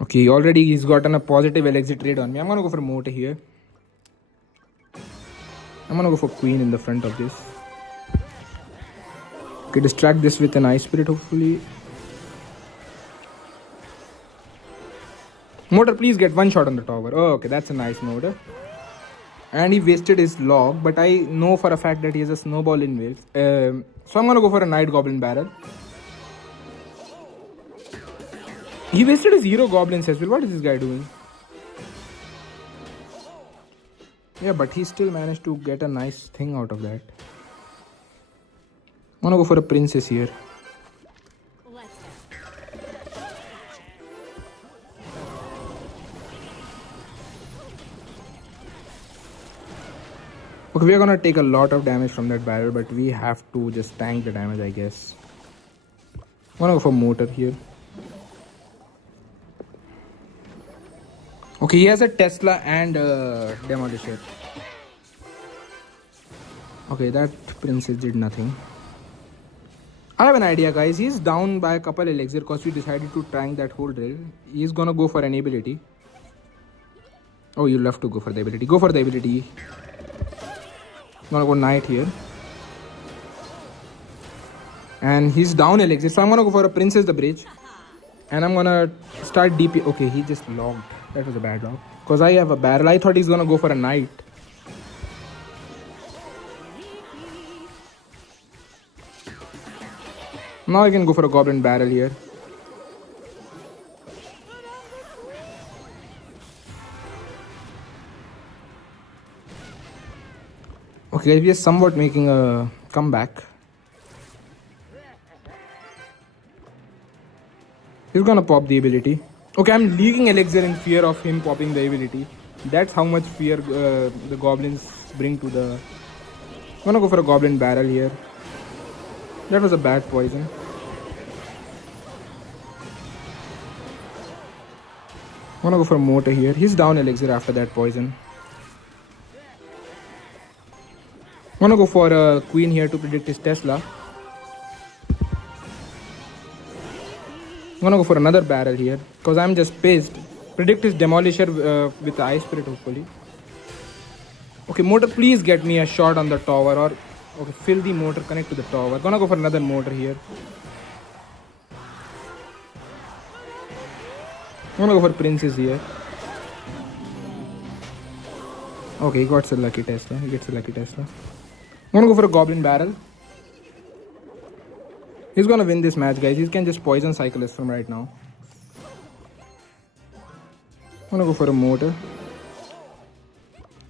Okay, already he's gotten a positive elixir trade on me. I'm gonna go for mortar here. I'm gonna go for queen in the front of this. Okay, distract this with an ice spirit hopefully. Mortar, please get one shot on the tower. Oh, okay, that's a nice mortar. And he wasted his log, but I know for a fact that he has a snowball in waves. So I'm gonna go for a night goblin barrel. He wasted his hero goblins as well. What is this guy doing? Yeah, but he still managed to get a nice thing out of that. I'm gonna go for a princess here. Let's go. Okay, we are gonna take a lot of damage from that barrel, but we have to just tank the damage, I guess. I'm gonna go for mortar here. Okay, he has a Tesla and a Demolisher. Okay, that princess did nothing. I have an idea, guys. He's down by a couple elixir because we decided to tank that whole drill. He's gonna go for an ability. Oh, you love to go for the ability. Go for the ability. I'm gonna go knight here. And he's down elixir, so I'm gonna go for a princess the bridge. And I'm gonna start DP. Okay, he just logged. That was a bad log. Because I have a barrel. I thought he's gonna go for a knight. Now I can go for a goblin barrel here. Okay, we are somewhat making a comeback. He's gonna pop the ability. Okay, I'm leaking elixir in fear of him popping the ability. That's how much fear the goblins bring to the... I'm gonna go for a goblin barrel here. That was a bad poison. I'm gonna go for a mortar here. He's down elixir after that poison. I'm gonna go for a queen here to predict his Tesla. I'm gonna go for another barrel here because I'm just pissed. Predict his demolisher with the ice spirit hopefully. Okay, mortar, please get me a shot on the tower, or okay, fill the mortar, connect to the tower. Gonna go for another mortar here. I'm gonna go for princess here. Okay, he got a lucky Tesla. He gets a lucky Tesla. I'm gonna go for a goblin barrel. He's gonna win this match, guys. He can just poison cycle us from right now. I'm gonna go for a mortar.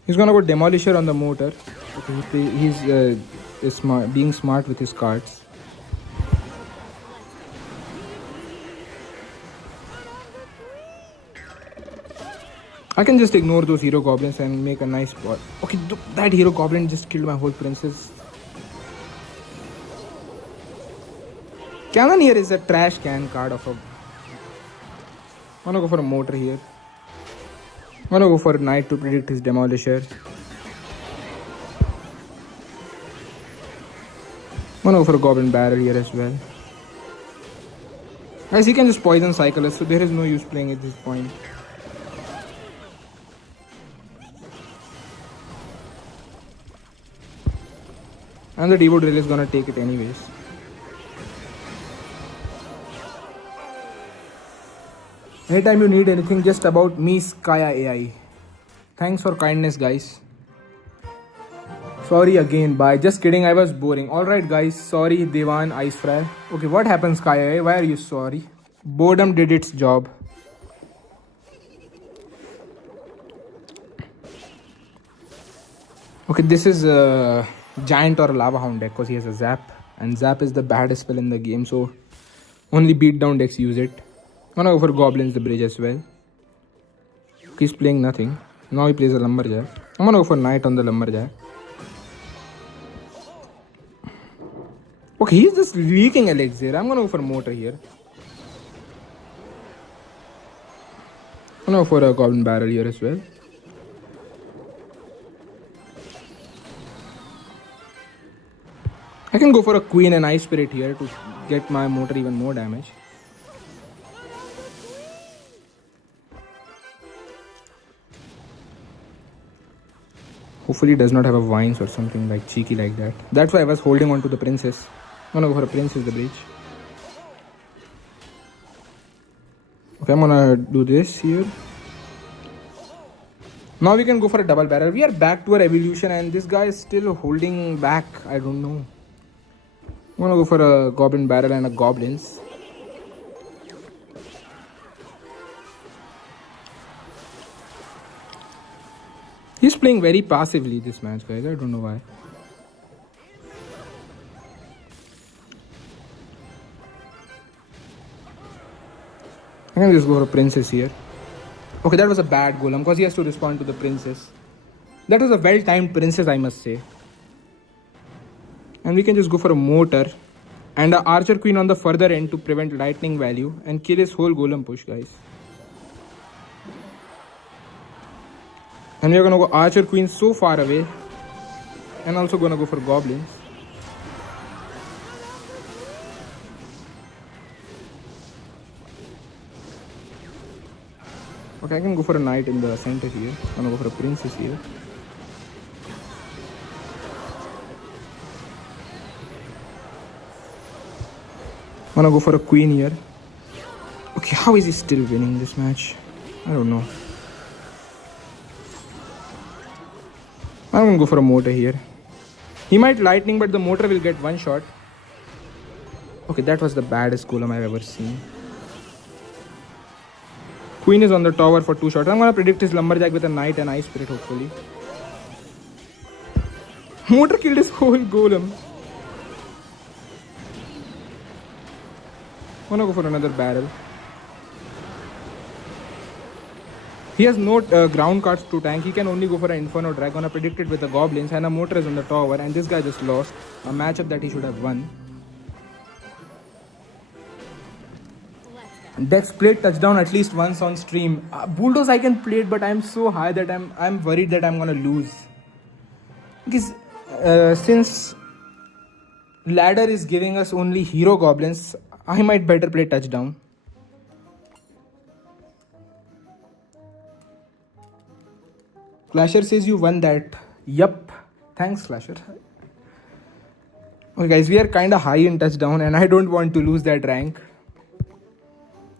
He's gonna go demolisher on the mortar. Okay, he's smart, being smart with his cards. I can just ignore those hero goblins and make a nice spot. Okay, that hero goblin just killed my whole princess. Cannon here is a trash can card of a... I'm gonna go for a mortar here. I'm gonna go for a knight to predict his demolisher. I'm gonna go for a goblin barrel here as well. Guys, he can just poison cycle us, so there is no use playing at this point. And the Devo drill is gonna take it anyways. Anytime you need anything just about me, Skya AI. Thanks for kindness, guys. Sorry again, bye. Just kidding, I was boring. Alright, guys. Sorry, Devan Ice Fry. Okay, what happened, Skya AI? Why are you sorry? Boredom did its job. Okay, this is a giant or a lava hound deck because he has a zap. And zap is the baddest spell in the game, so only beat down decks use it. I'm gonna go for goblins the bridge as well. He's playing nothing. Now he plays a lumberjack. I'm gonna go for knight on the lumberjack. Okay, he's just leaking elixir. I'm gonna go for mortar here. I'm gonna go for a goblin barrel here as well. I can go for a queen and ice spirit here to get my motor even more damage. Hopefully it does not have a vines or something like cheeky like that. That's why I was holding on to the princess. I'm gonna go for a princess the bridge. Okay, I'm gonna do this here. Now we can go for a double barrel. We are back to our evolution and this guy is still holding back. I don't know. I'm gonna go for a goblin barrel and a goblins. He's playing very passively this match, guys. I don't know why. I can just go for a princess here. Okay, that was a bad golem because he has to respond to the princess. That was a well-timed princess, I must say. And we can just go for a motor and an archer queen on the further end to prevent lightning value and kill his whole golem push, guys. And we are gonna go archer queen so far away and also gonna go for goblins. Okay, I can go for a knight in the center here. I'm gonna go for a princess here. I'm gonna go for a queen here. Okay, how is he still winning this match? I don't know. I'm gonna go for a motor here. He might lightning, but the motor will get one shot. Okay, that was the baddest golem I've ever seen. Queen is on the tower for 2 shots. I'm gonna predict his lumberjack with a knight and ice spirit, hopefully. Motor killed his whole golem. I'm gonna go for another barrel. He has no ground cards to tank. He can only go for an Inferno Drag. Gonna predict it with the goblins and a motor is on the tower. And this guy just lost a matchup that he should have won. Dex played touchdown at least once on stream. Bulldoze I can play it, but I'm so high that I'm worried that I'm gonna lose. Because since ladder is giving us only hero goblins, I might better play touchdown. Clasher says you won that. Yup. Thanks, Clasher. Okay, guys, we are kind of high in touchdown and I don't want to lose that rank.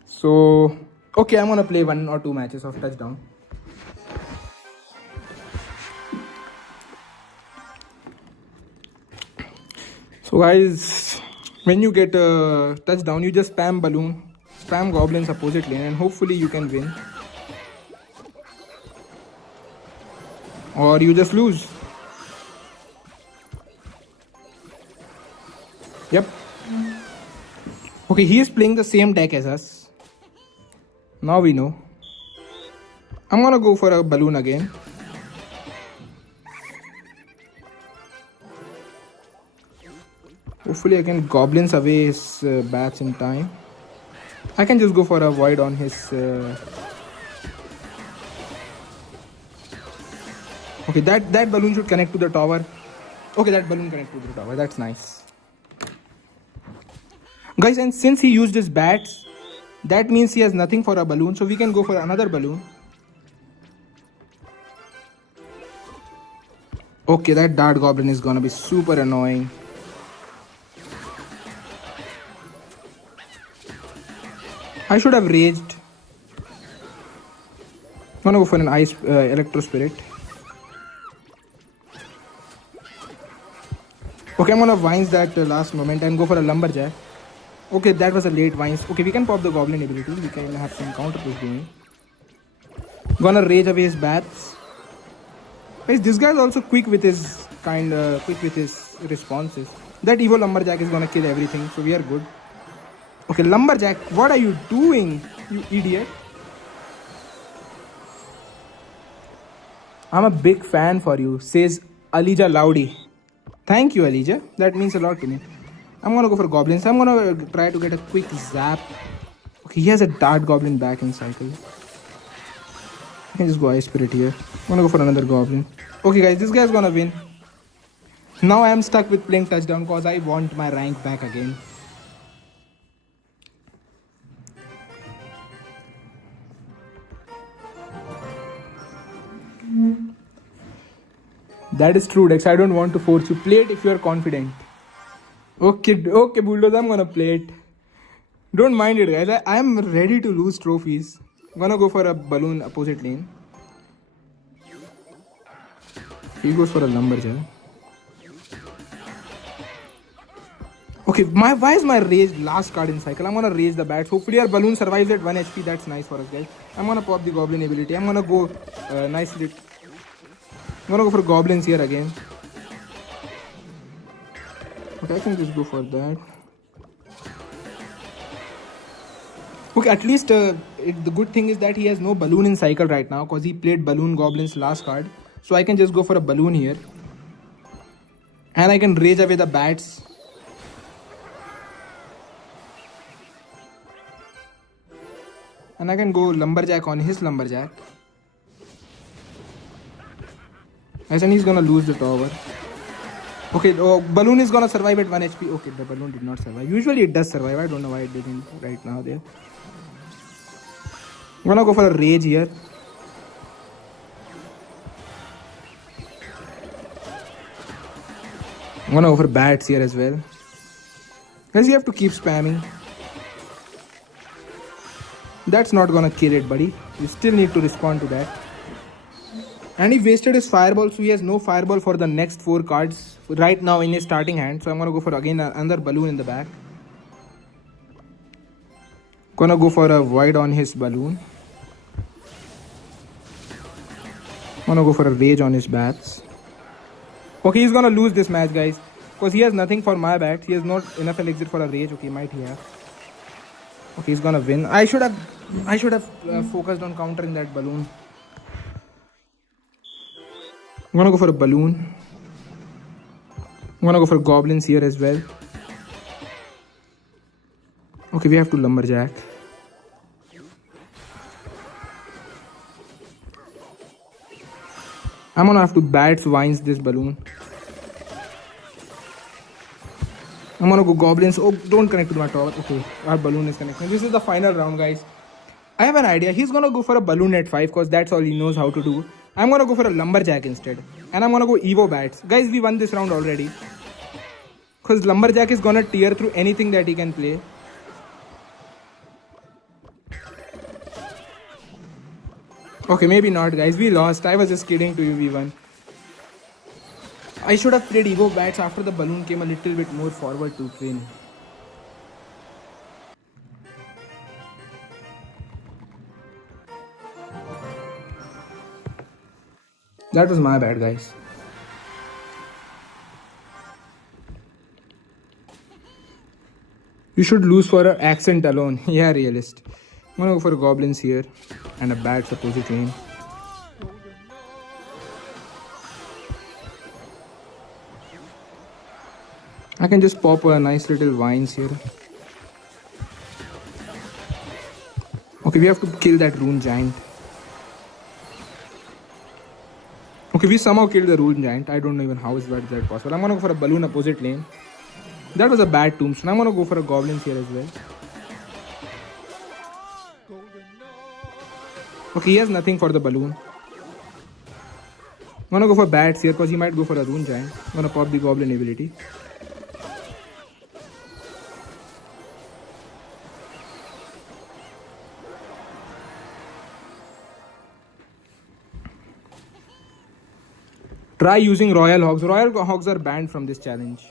So, okay, I'm gonna play 1 or 2 matches of touchdown. So, guys, when you get a touchdown, you just spam balloon, spam goblins opposite lane, and hopefully you can win. Or you just lose. Yep. Okay, he is playing the same deck as us. Now we know. I'm gonna go for a balloon again. Hopefully I can goblins away his bats in time. I can just go for a void on his... Okay, that balloon should connect to the tower. Okay, that balloon connected to the tower. That's nice. Guys, and since he used his bats, that means he has nothing for a balloon. So we can go for another balloon. Okay, that dart goblin is gonna be super annoying. I should have raged. I'm gonna go for an ice electro spirit. Okay, I'm gonna vines that last moment and go for a lumberjack. Okay, that was a late vines. Okay, we can pop the goblin ability. We can have some counter push going. Gonna rage away his bats. Guys, this guy is also quick with his responses. That evil lumberjack is gonna kill everything, so we are good. Okay, lumberjack, what are you doing, you idiot? I'm a big fan for you, says Alija Loudy. Thank you, Alija. That means a lot to me. I'm gonna go for goblins. I'm gonna try to get a quick zap. Okay, he has a dart goblin back in cycle. I can just go ice spirit here. I'm gonna go for another goblin. Okay, guys, this guy's gonna win. Now I am stuck with playing touchdown because I want my rank back again. That is true, Dex. I don't want to force you. Play it if you are confident. Okay, Bulldozer, I'm gonna play it. Don't mind it, guys. I am ready to lose trophies. I'm gonna go for a balloon opposite lane. He goes for a lumberjack. Okay, why is my rage last card in cycle? I'm gonna raise the bats. Hopefully our balloon survives at 1 HP. That's nice for us, guys. I'm gonna pop the goblin ability. I'm gonna go nicely. I'm gonna go for goblins here again. Okay, I can just go for that. Okay, at least the good thing is that he has no balloon in cycle right now because he played balloon goblins last card. So I can just go for a balloon here. And I can rage away the bats. And I can go lumberjack on his lumberjack. Yes, and he's gonna lose the tower. Okay, balloon is gonna survive at 1 HP. Okay, the balloon did not survive. Usually it does survive. I don't know why it didn't right now there. I'm gonna go for a rage here. I'm gonna go for bats here as well. Guys, you have to keep spamming. That's not gonna kill it, buddy. You still need to respond to that. And he wasted his fireball, so he has no fireball for the next 4 cards right now in his starting hand. So I'm gonna go for again another balloon in the back. Gonna go for a void on his balloon. Gonna go for a rage on his bats. Okay, he's gonna lose this match, guys, because he has nothing for my bats. He has not enough elixir for a rage. Okay, might he have? Okay, he's gonna win. I should have focused on countering that balloon. I'm gonna go for a balloon. I'm gonna go for goblins here as well. Okay, we have to lumberjack. I'm gonna have to bats vines this balloon. I'm gonna go goblins. Oh, don't connect to my tower. Okay, our balloon is connected. This is the final round, guys. I have an idea. He's gonna go for a balloon at 5 because that's all he knows how to do. I'm gonna go for a lumberjack instead. And I'm gonna go Evo bats. Guys, we won this round already. Because lumberjack is gonna tear through anything that he can play. Okay, maybe not, guys. We lost. I was just kidding to you, we won. I should have played Evo bats after the balloon came a little bit more forward to win. That was my bad, guys. You should lose for an accent alone. Yeah, realist. I'm gonna go for goblins here and a bad opposite lane. I can just pop a nice little vines here. Okay, we have to kill that rune giant. Okay, we somehow killed the rune giant. I don't know even how is that possible. I'm gonna go for a balloon opposite lane. That was a bad tombstone. I'm gonna go for a goblins here as well. Okay, he has nothing for the balloon. I'm gonna go for bats here because he might go for a rune giant. I'm gonna pop the goblin ability. Try using royal hogs. Royal hogs are banned from this challenge.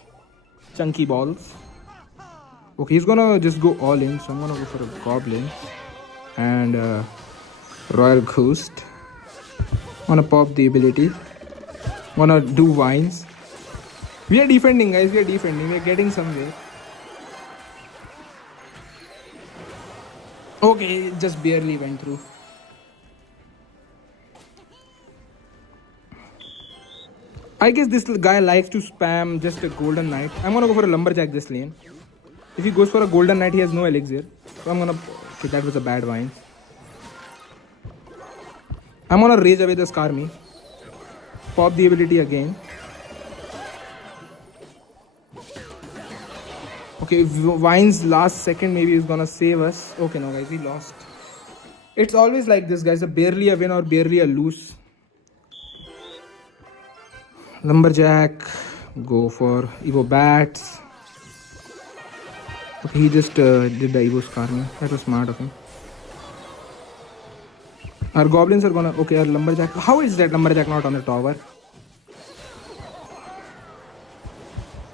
Chunky balls. Okay, he's gonna just go all in. So I'm gonna go for a goblin and royal ghost. I'm gonna pop the ability. I'm gonna do vines. We are defending, guys. We are defending. We are getting somewhere. Okay, it just barely went through. I guess this guy likes to spam just a golden knight. I'm gonna go for a lumberjack this lane. If he goes for a golden knight, he has no elixir. So I'm gonna... Okay, that was a bad vine. I'm gonna rage away the Skarmy. Pop the ability again. Okay, Vine's last second maybe is gonna save us. Okay, no guys, we lost. It's always like this, guys. A barely a win or barely a lose. Lumberjack, go for Evo Bats. Okay, he just did the Evo Scarmy. That was smart of him. Our goblins are gonna... Okay, our Lumberjack... How is that Lumberjack not on the tower?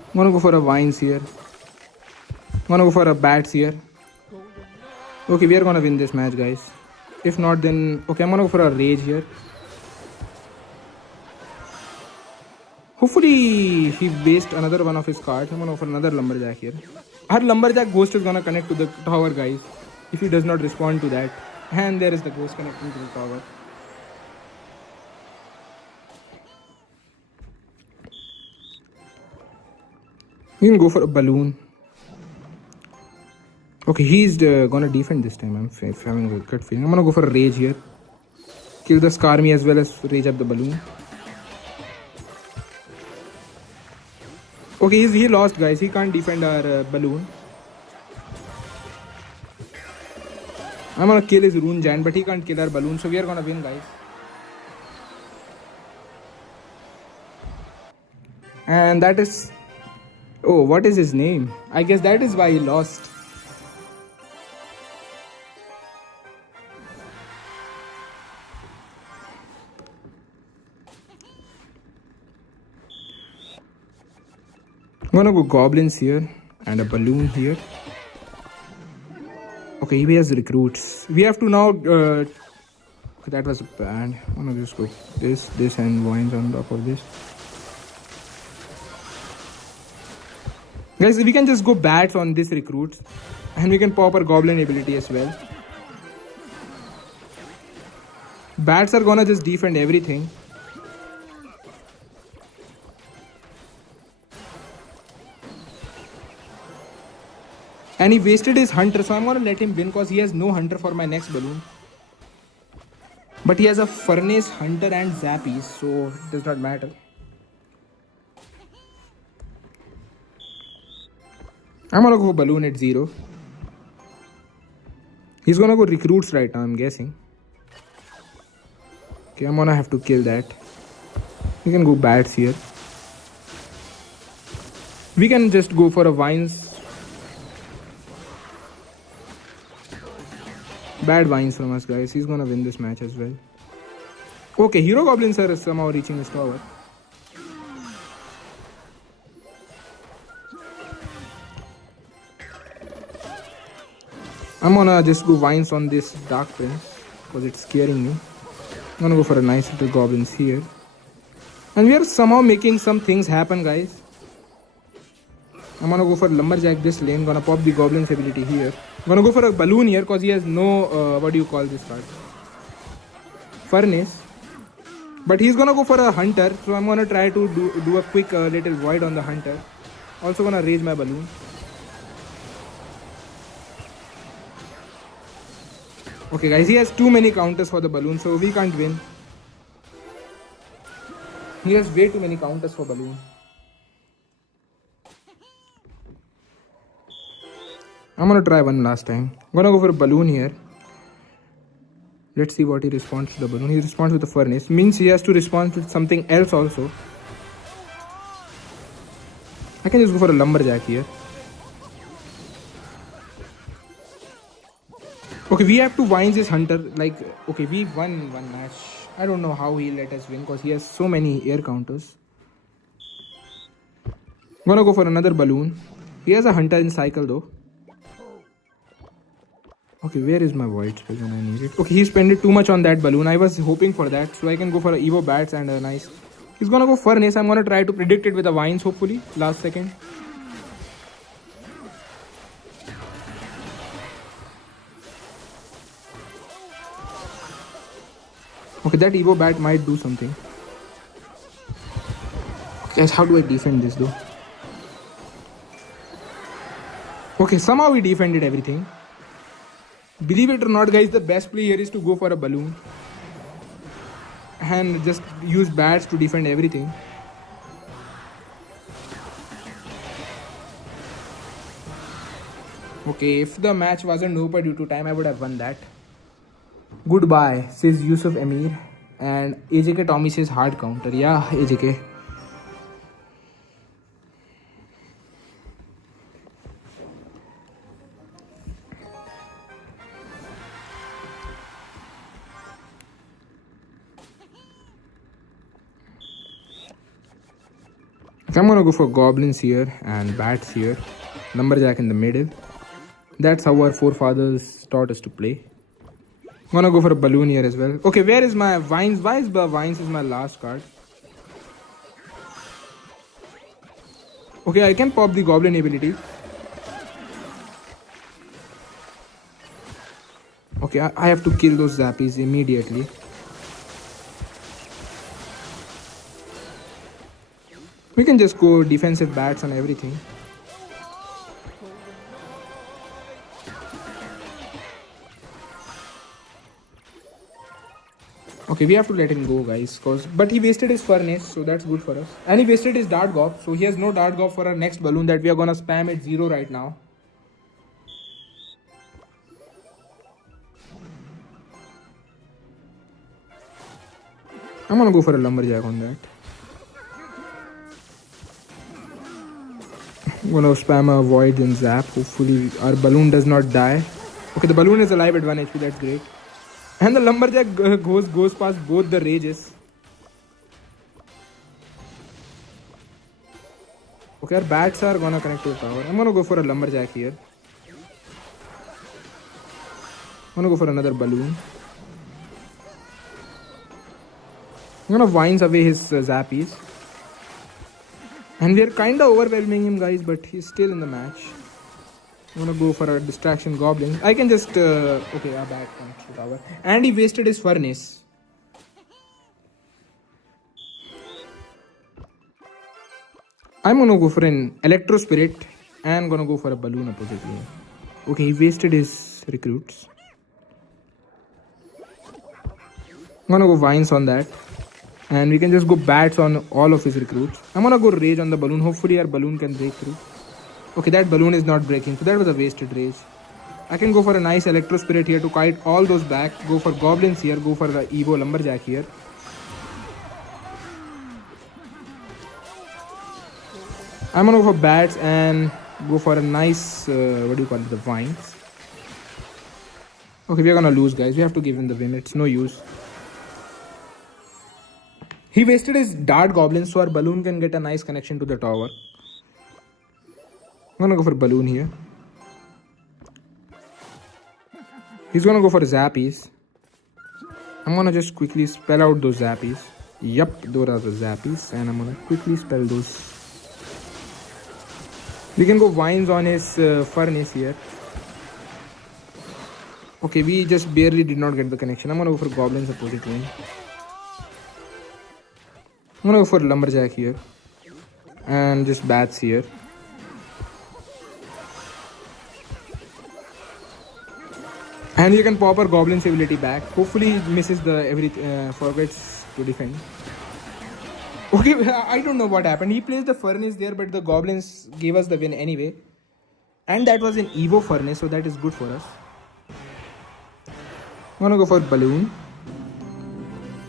I'm gonna go for a Vines here. I'm gonna go for a Bats here. Okay, we are gonna win this match, guys. If not, then... Okay, I'm gonna go for a Rage here. Hopefully, he based another one of his cards. I'm gonna go for another Lumberjack here. Our Lumberjack Ghost is gonna connect to the tower, guys. If he does not respond to that. And there is the Ghost connecting to the tower. We can go for a Balloon. Okay, he's gonna defend this time. I'm having a good feeling. I'm gonna go for a Rage here. Kill the Scarmy as well as Rage up the Balloon. Okay, he lost, guys. He can't defend our Balloon. I'm gonna kill his Rune Giant, but he can't kill our Balloon. So we are gonna win, guys. And that is... Oh, what is his name? I guess that is why he lost. I'm gonna go Goblins here and a Balloon here. Okay, he has recruits. We have to now... Okay, that was bad. I'm gonna just go this and Vines on top of this. Guys, we can just go Bats on this recruits. And we can pop our Goblin ability as well. Bats are gonna just defend everything. And he wasted his Hunter, so I'm gonna let him win because he has no Hunter for my next Balloon. But he has a Furnace, Hunter and Zappies, so it does not matter. I'm gonna go Balloon at 0. He's gonna go Recruits right now, I'm guessing. Okay, I'm gonna have to kill that. We can go Bats here. We can just go for a Vines. Bad Vines from us, guys. He's gonna win this match as well. Okay, Hero Goblins are somehow reaching his tower. I'm gonna just go Vines on this Dark Prince because it's scaring me. I'm gonna go for a nice little Goblins here. And we are somehow making some things happen, guys. I'm gonna go for Lumberjack this lane. Gonna pop the Goblin's ability here. I'm gonna go for a Balloon here because he has no... what do you call this card? Furnace. But he's gonna go for a Hunter. So I'm gonna try to do a quick little Void on the Hunter. Also gonna raise my Balloon. Okay guys, he has too many counters for the Balloon, so we can't win. He has way too many counters for Balloon. I'm gonna try one last time. I'm gonna go for a Balloon here. Let's see what he responds to the Balloon. He responds with the Furnace. Means he has to respond with something else also. I can just go for a Lumberjack here. Okay, we have to Vines his Hunter. Like, okay, we won one match. I don't know how he let us win because he has so many air counters. I'm gonna go for another Balloon. He has a Hunter in cycle though. Okay, where is my Void spell when I need it? Okay, he spent too much on that Balloon. I was hoping for that. So I can go for a Evo Bats and a nice... He's gonna go Furnace. I'm gonna try to predict it with the Vines hopefully. Last second. Okay, that Evo Bat might do something. Okay, guys, how do I defend this though? Okay, somehow we defended everything. Believe it or not, guys, the best play here is to go for a Balloon. And just use Bats to defend everything. Okay, if the match wasn't over due to time, I would have won that. Goodbye, says Yusuf Emir. And AJK Tommy says hard counter. Yeah, AJK. If I'm gonna go for goblins here and bats here, lumberjack in the middle. That's how our forefathers taught us to play. I'm gonna go for a balloon here as well. Okay, where is my vines? Why is vines is my last card? Okay, I can pop the goblin ability. Okay, I have to kill those zappies immediately. We can just go defensive bats on everything. Okay, we have to let him go, guys. But he wasted his furnace, so that's good for us. And he wasted his dart gob, so he has no dart gob for our next balloon that we are gonna spam at 0 right now. I'm gonna go for a lumberjack on that. I'm gonna spam a void and zap. Hopefully our balloon does not die. Okay, the balloon is alive at 1 HP, that's great. And the lumberjack goes past both the rages. Okay, our bats are gonna connect to the tower. I'm gonna go for a lumberjack here. I'm gonna go for another balloon. I'm gonna vines away his zappies. And we are kinda overwhelming him, guys, but he's still in the match. I'm gonna go for a distraction goblin. I can just okay, our bat connects to tower. And he wasted his furnace. I'm gonna go for an electro spirit and gonna go for a balloon opposite lane. Okay, he wasted his recruits. I'm gonna go vines on that. And we can just go bats on all of his recruits. I'm gonna go rage on the balloon. Hopefully our balloon can break through. Okay, that balloon is not breaking, so that was a wasted rage. I can go for a nice electro spirit here to kite all those back. Go for goblins here. Go for the Evo lumberjack here. I'm gonna go for bats and go for a nice what do you call it, the vines. Okay, we're gonna lose, guys. We have to give him the win. It's no use. He wasted his dart goblin, so our balloon can get a nice connection to the tower. I'm gonna go for balloon here. He's gonna go for zappies. I'm gonna just quickly spell out those zappies. Yup, those are the zappies, and I'm gonna quickly spell those. We can go vines on his furnace here. Okay, we just barely did not get the connection. I'm gonna go for goblins opposite lane. I'm gonna go for lumberjack here and just bats here. And you can pop our goblin's ability back. Hopefully he misses the forgets to defend. Okay, I don't know what happened. He placed the furnace there, but the goblins gave us the win anyway. And that was an Evo furnace, so that is good for us. I'm gonna go for balloon.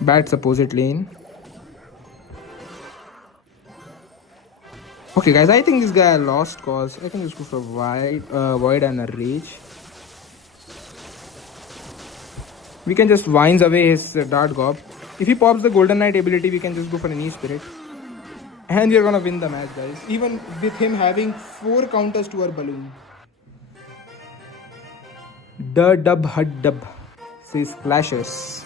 Bats opposite lane. Okay, guys, I think this guy lost cause I can just go for void and a rage. We can just vines away his dart gob. If he pops the golden knight ability, we can just go for an e-spirit. And we're gonna win the match, guys. Even with him having 4 counters to our balloon. The dub hud dub, says Clashers.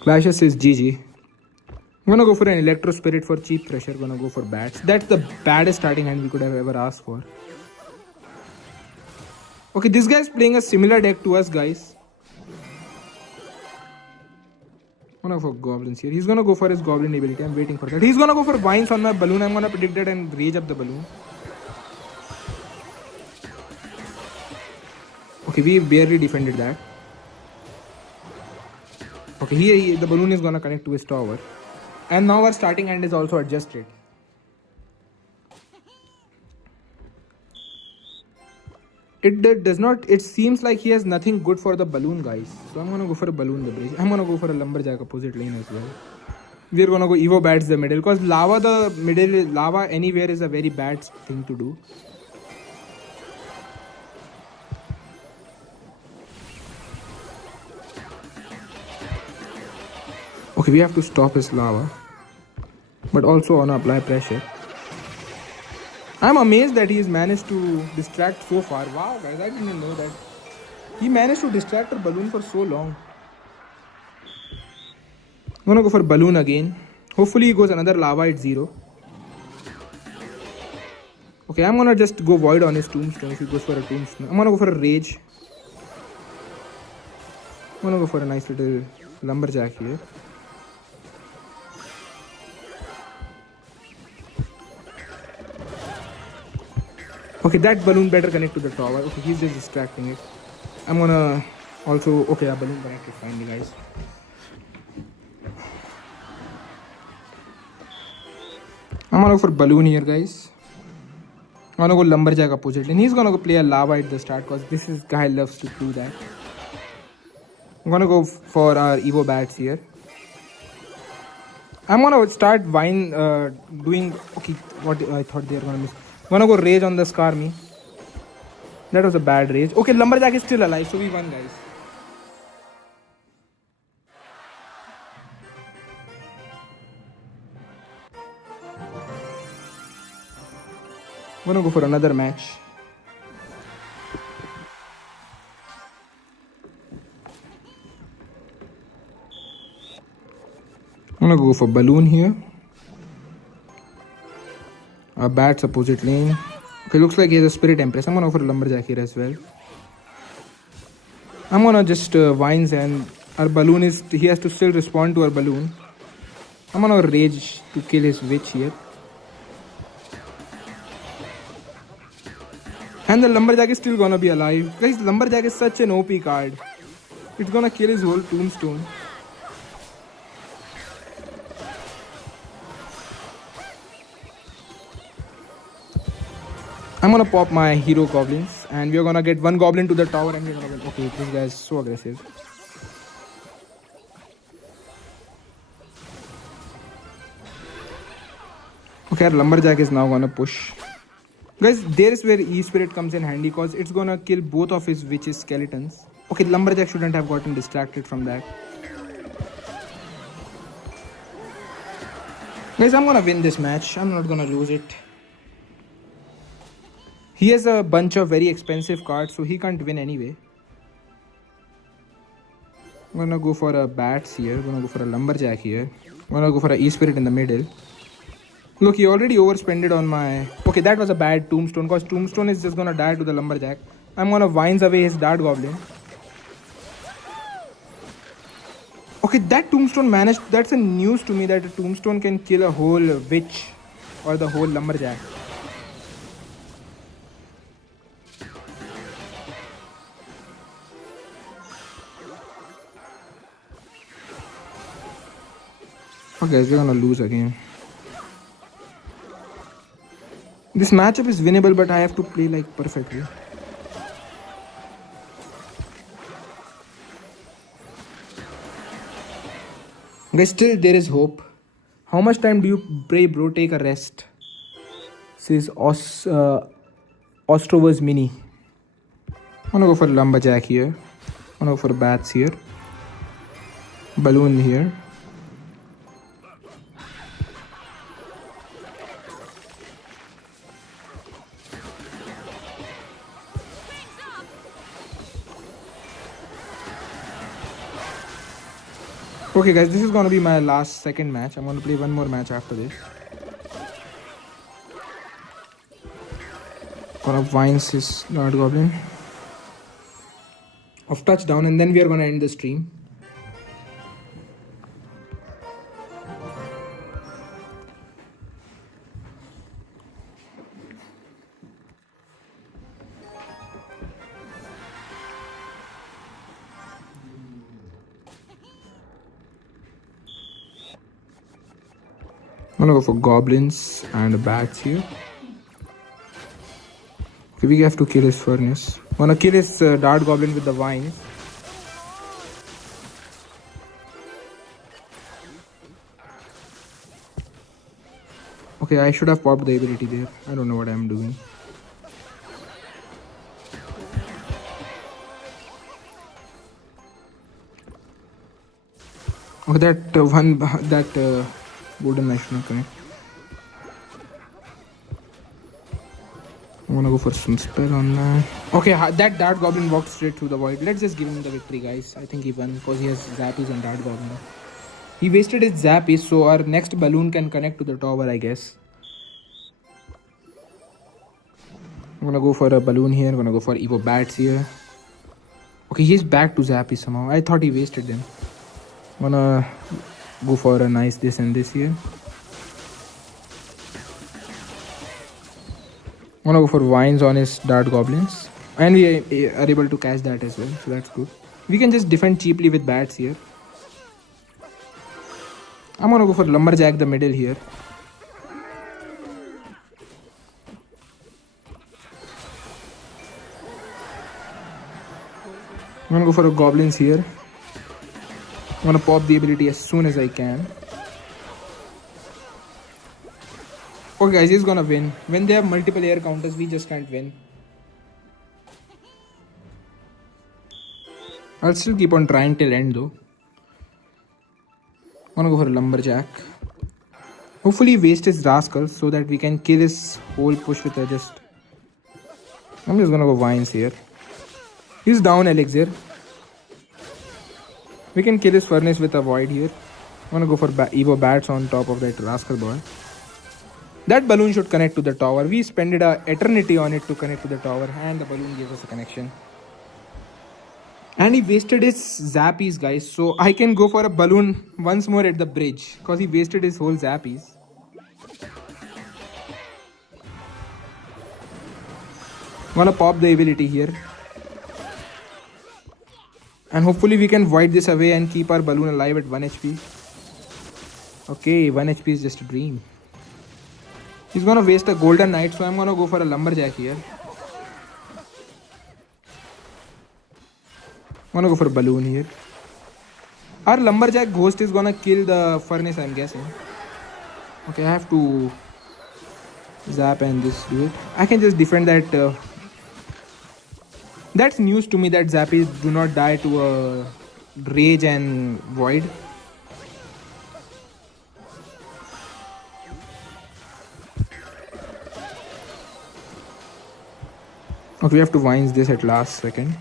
Clashers says GG. I'm gonna go for an electro spirit for cheap pressure. Gonna go for bats. That's the baddest starting hand we could have ever asked for. Okay, this guy is playing a similar deck to us, guys. I'm gonna go for goblins here. He's gonna go for his goblin ability. I'm waiting for that. He's gonna go for vines on my balloon. I'm gonna predict that and rage up the balloon. Okay, we barely defended that. Okay, here the balloon is gonna connect to his tower. And now our starting end is also adjusted. Does not, it seems like he has nothing good for the balloon, guys. So I'm gonna go for a balloon the bridge. I'm gonna go for a lumberjack opposite lane as well. We're gonna go Evo bats the middle because lava anywhere is a very bad thing to do. Okay, we have to stop his lava, but also wanna apply pressure. I'm amazed that he has managed to distract so far. Wow, guys, I didn't know that. He managed to distract our balloon for so long. I'm gonna go for balloon again. Hopefully he goes another lava at 0. Okay, I'm gonna just go void on his tombstone if he goes for a tombstone. I'm gonna go for a rage. I'm gonna go for a nice little lumberjack here. Okay, that balloon better connect to the tower. Okay, he's just distracting it. I'm gonna also... Okay, that balloon connected finally, guys. I'm gonna go for balloon here, guys. I'm gonna go lumberjack opposite and he's gonna go play a lava at the start because this is guy loves to do that. I'm gonna go for our Evo bats here. I'm gonna start doing... Okay, what I thought they were gonna miss. I'm gonna go rage on the Skarmy. That was a bad rage. Okay, lumberjack is still alive, so we won, guys. I'm gonna go for another match. I'm gonna go for balloon here. Our bats opposite lane. Okay, looks like he has a spirit empress. I'm gonna go for a lumberjack here as well. I'm gonna just vines and our balloon is... He has to still respond to our balloon. I'm gonna rage to kill his witch here. And the lumberjack is still gonna be alive. Guys, lumberjack is such an OP card. It's gonna kill his whole tombstone. I'm gonna pop my hero goblins and we're gonna get one goblin to the tower and we're gonna win. Okay, this guy is so aggressive. Okay, our lumberjack is now gonna push. Guys, there is where E-Spirit comes in handy because it's gonna kill both of his witches' skeletons. Okay, lumberjack shouldn't have gotten distracted from that. Guys, I'm gonna win this match. I'm not gonna lose it. He has a bunch of very expensive cards, so he can't win anyway. I'm gonna go for a bats here. I'm gonna go for a lumberjack here. I'm gonna go for a E-Spirit in the middle. Look, he already overspended on my... Okay, that was a bad tombstone because tombstone is just gonna die to the lumberjack. I'm gonna vines away his dart goblin. Okay, that tombstone managed... That's a news to me that a tombstone can kill a whole witch or the whole lumberjack. Okay, we're gonna lose again. This matchup is winnable, but I have to play like perfectly. Guys, still there is hope. How much time do you pray, bro? Take a rest. Says Ostrover's Mini. I'm gonna go for lumberjack here. I'm gonna go for bats here. Balloon here. Okay guys, this is gonna be my second match. I'm gonna play one more match after this. Gonna vines his Lord Goblin of touchdown and then we are gonna end the stream. I'm gonna go for goblins and bats here. Okay, we have to kill his furnace. I'm gonna kill his dart goblin with the vines. Okay, I should have popped the ability there. I don't know what I'm doing. Okay, that golden I should not connect. I'm gonna go for some spell on that. Okay, that dart goblin walked straight through the void. Let's just give him the victory, guys. I think he won because he has zappies and dart goblin. He wasted his zappies, so our next balloon can connect to the tower, I guess. I'm gonna go for a balloon here. I'm gonna go for Evo bats here. Okay, he's back to zappy somehow. I thought he wasted them. I'm gonna go for a nice this and this here. I'm gonna go for vines on his dart goblins. And we are able to catch that as well, so that's good. We can just defend cheaply with bats here. I'm gonna go for lumberjack the middle here. I'm gonna go for a goblins here. I'm gonna pop the ability as soon as I can. Okay guys, he's gonna win. When they have multiple air counters, we just can't win. I'll still keep on trying till end though. I'm gonna go for a lumberjack. Hopefully waste his rascal so that we can kill his whole push with a just... I'm just gonna go vines here. He's down elixir. We can kill his furnace with a void here. I'm gonna go for Evo bats on top of that rascal boy. That balloon should connect to the tower. We spent an eternity on it to connect to the tower, and the balloon gave us a connection. And he wasted his zappies, guys. So I can go for a balloon once more at the bridge because he wasted his whole zappies. I'm gonna pop the ability here. And hopefully we can void this away and keep our balloon alive at 1 HP. Okay, 1 HP is just a dream. He's gonna waste a golden knight, so I'm gonna go for a lumberjack here. I'm gonna go for a balloon here. Our lumberjack ghost is gonna kill the furnace, I'm guessing. Okay, I have to zap and just do it. I can just defend that. That's news to me that zappies do not die to a rage and void. Okay, we have to vines this at last second.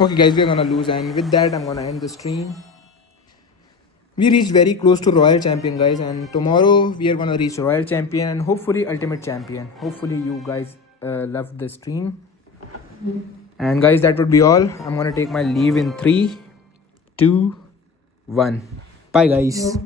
Okay guys, we're gonna lose, and with that I'm gonna end the stream. We reached very close to Royal Champion, guys, and tomorrow we are gonna reach Royal Champion and hopefully Ultimate Champion. Hopefully you guys loved the stream. And guys, that would be all. I'm gonna take my leave in 3, 2, 1. Bye guys.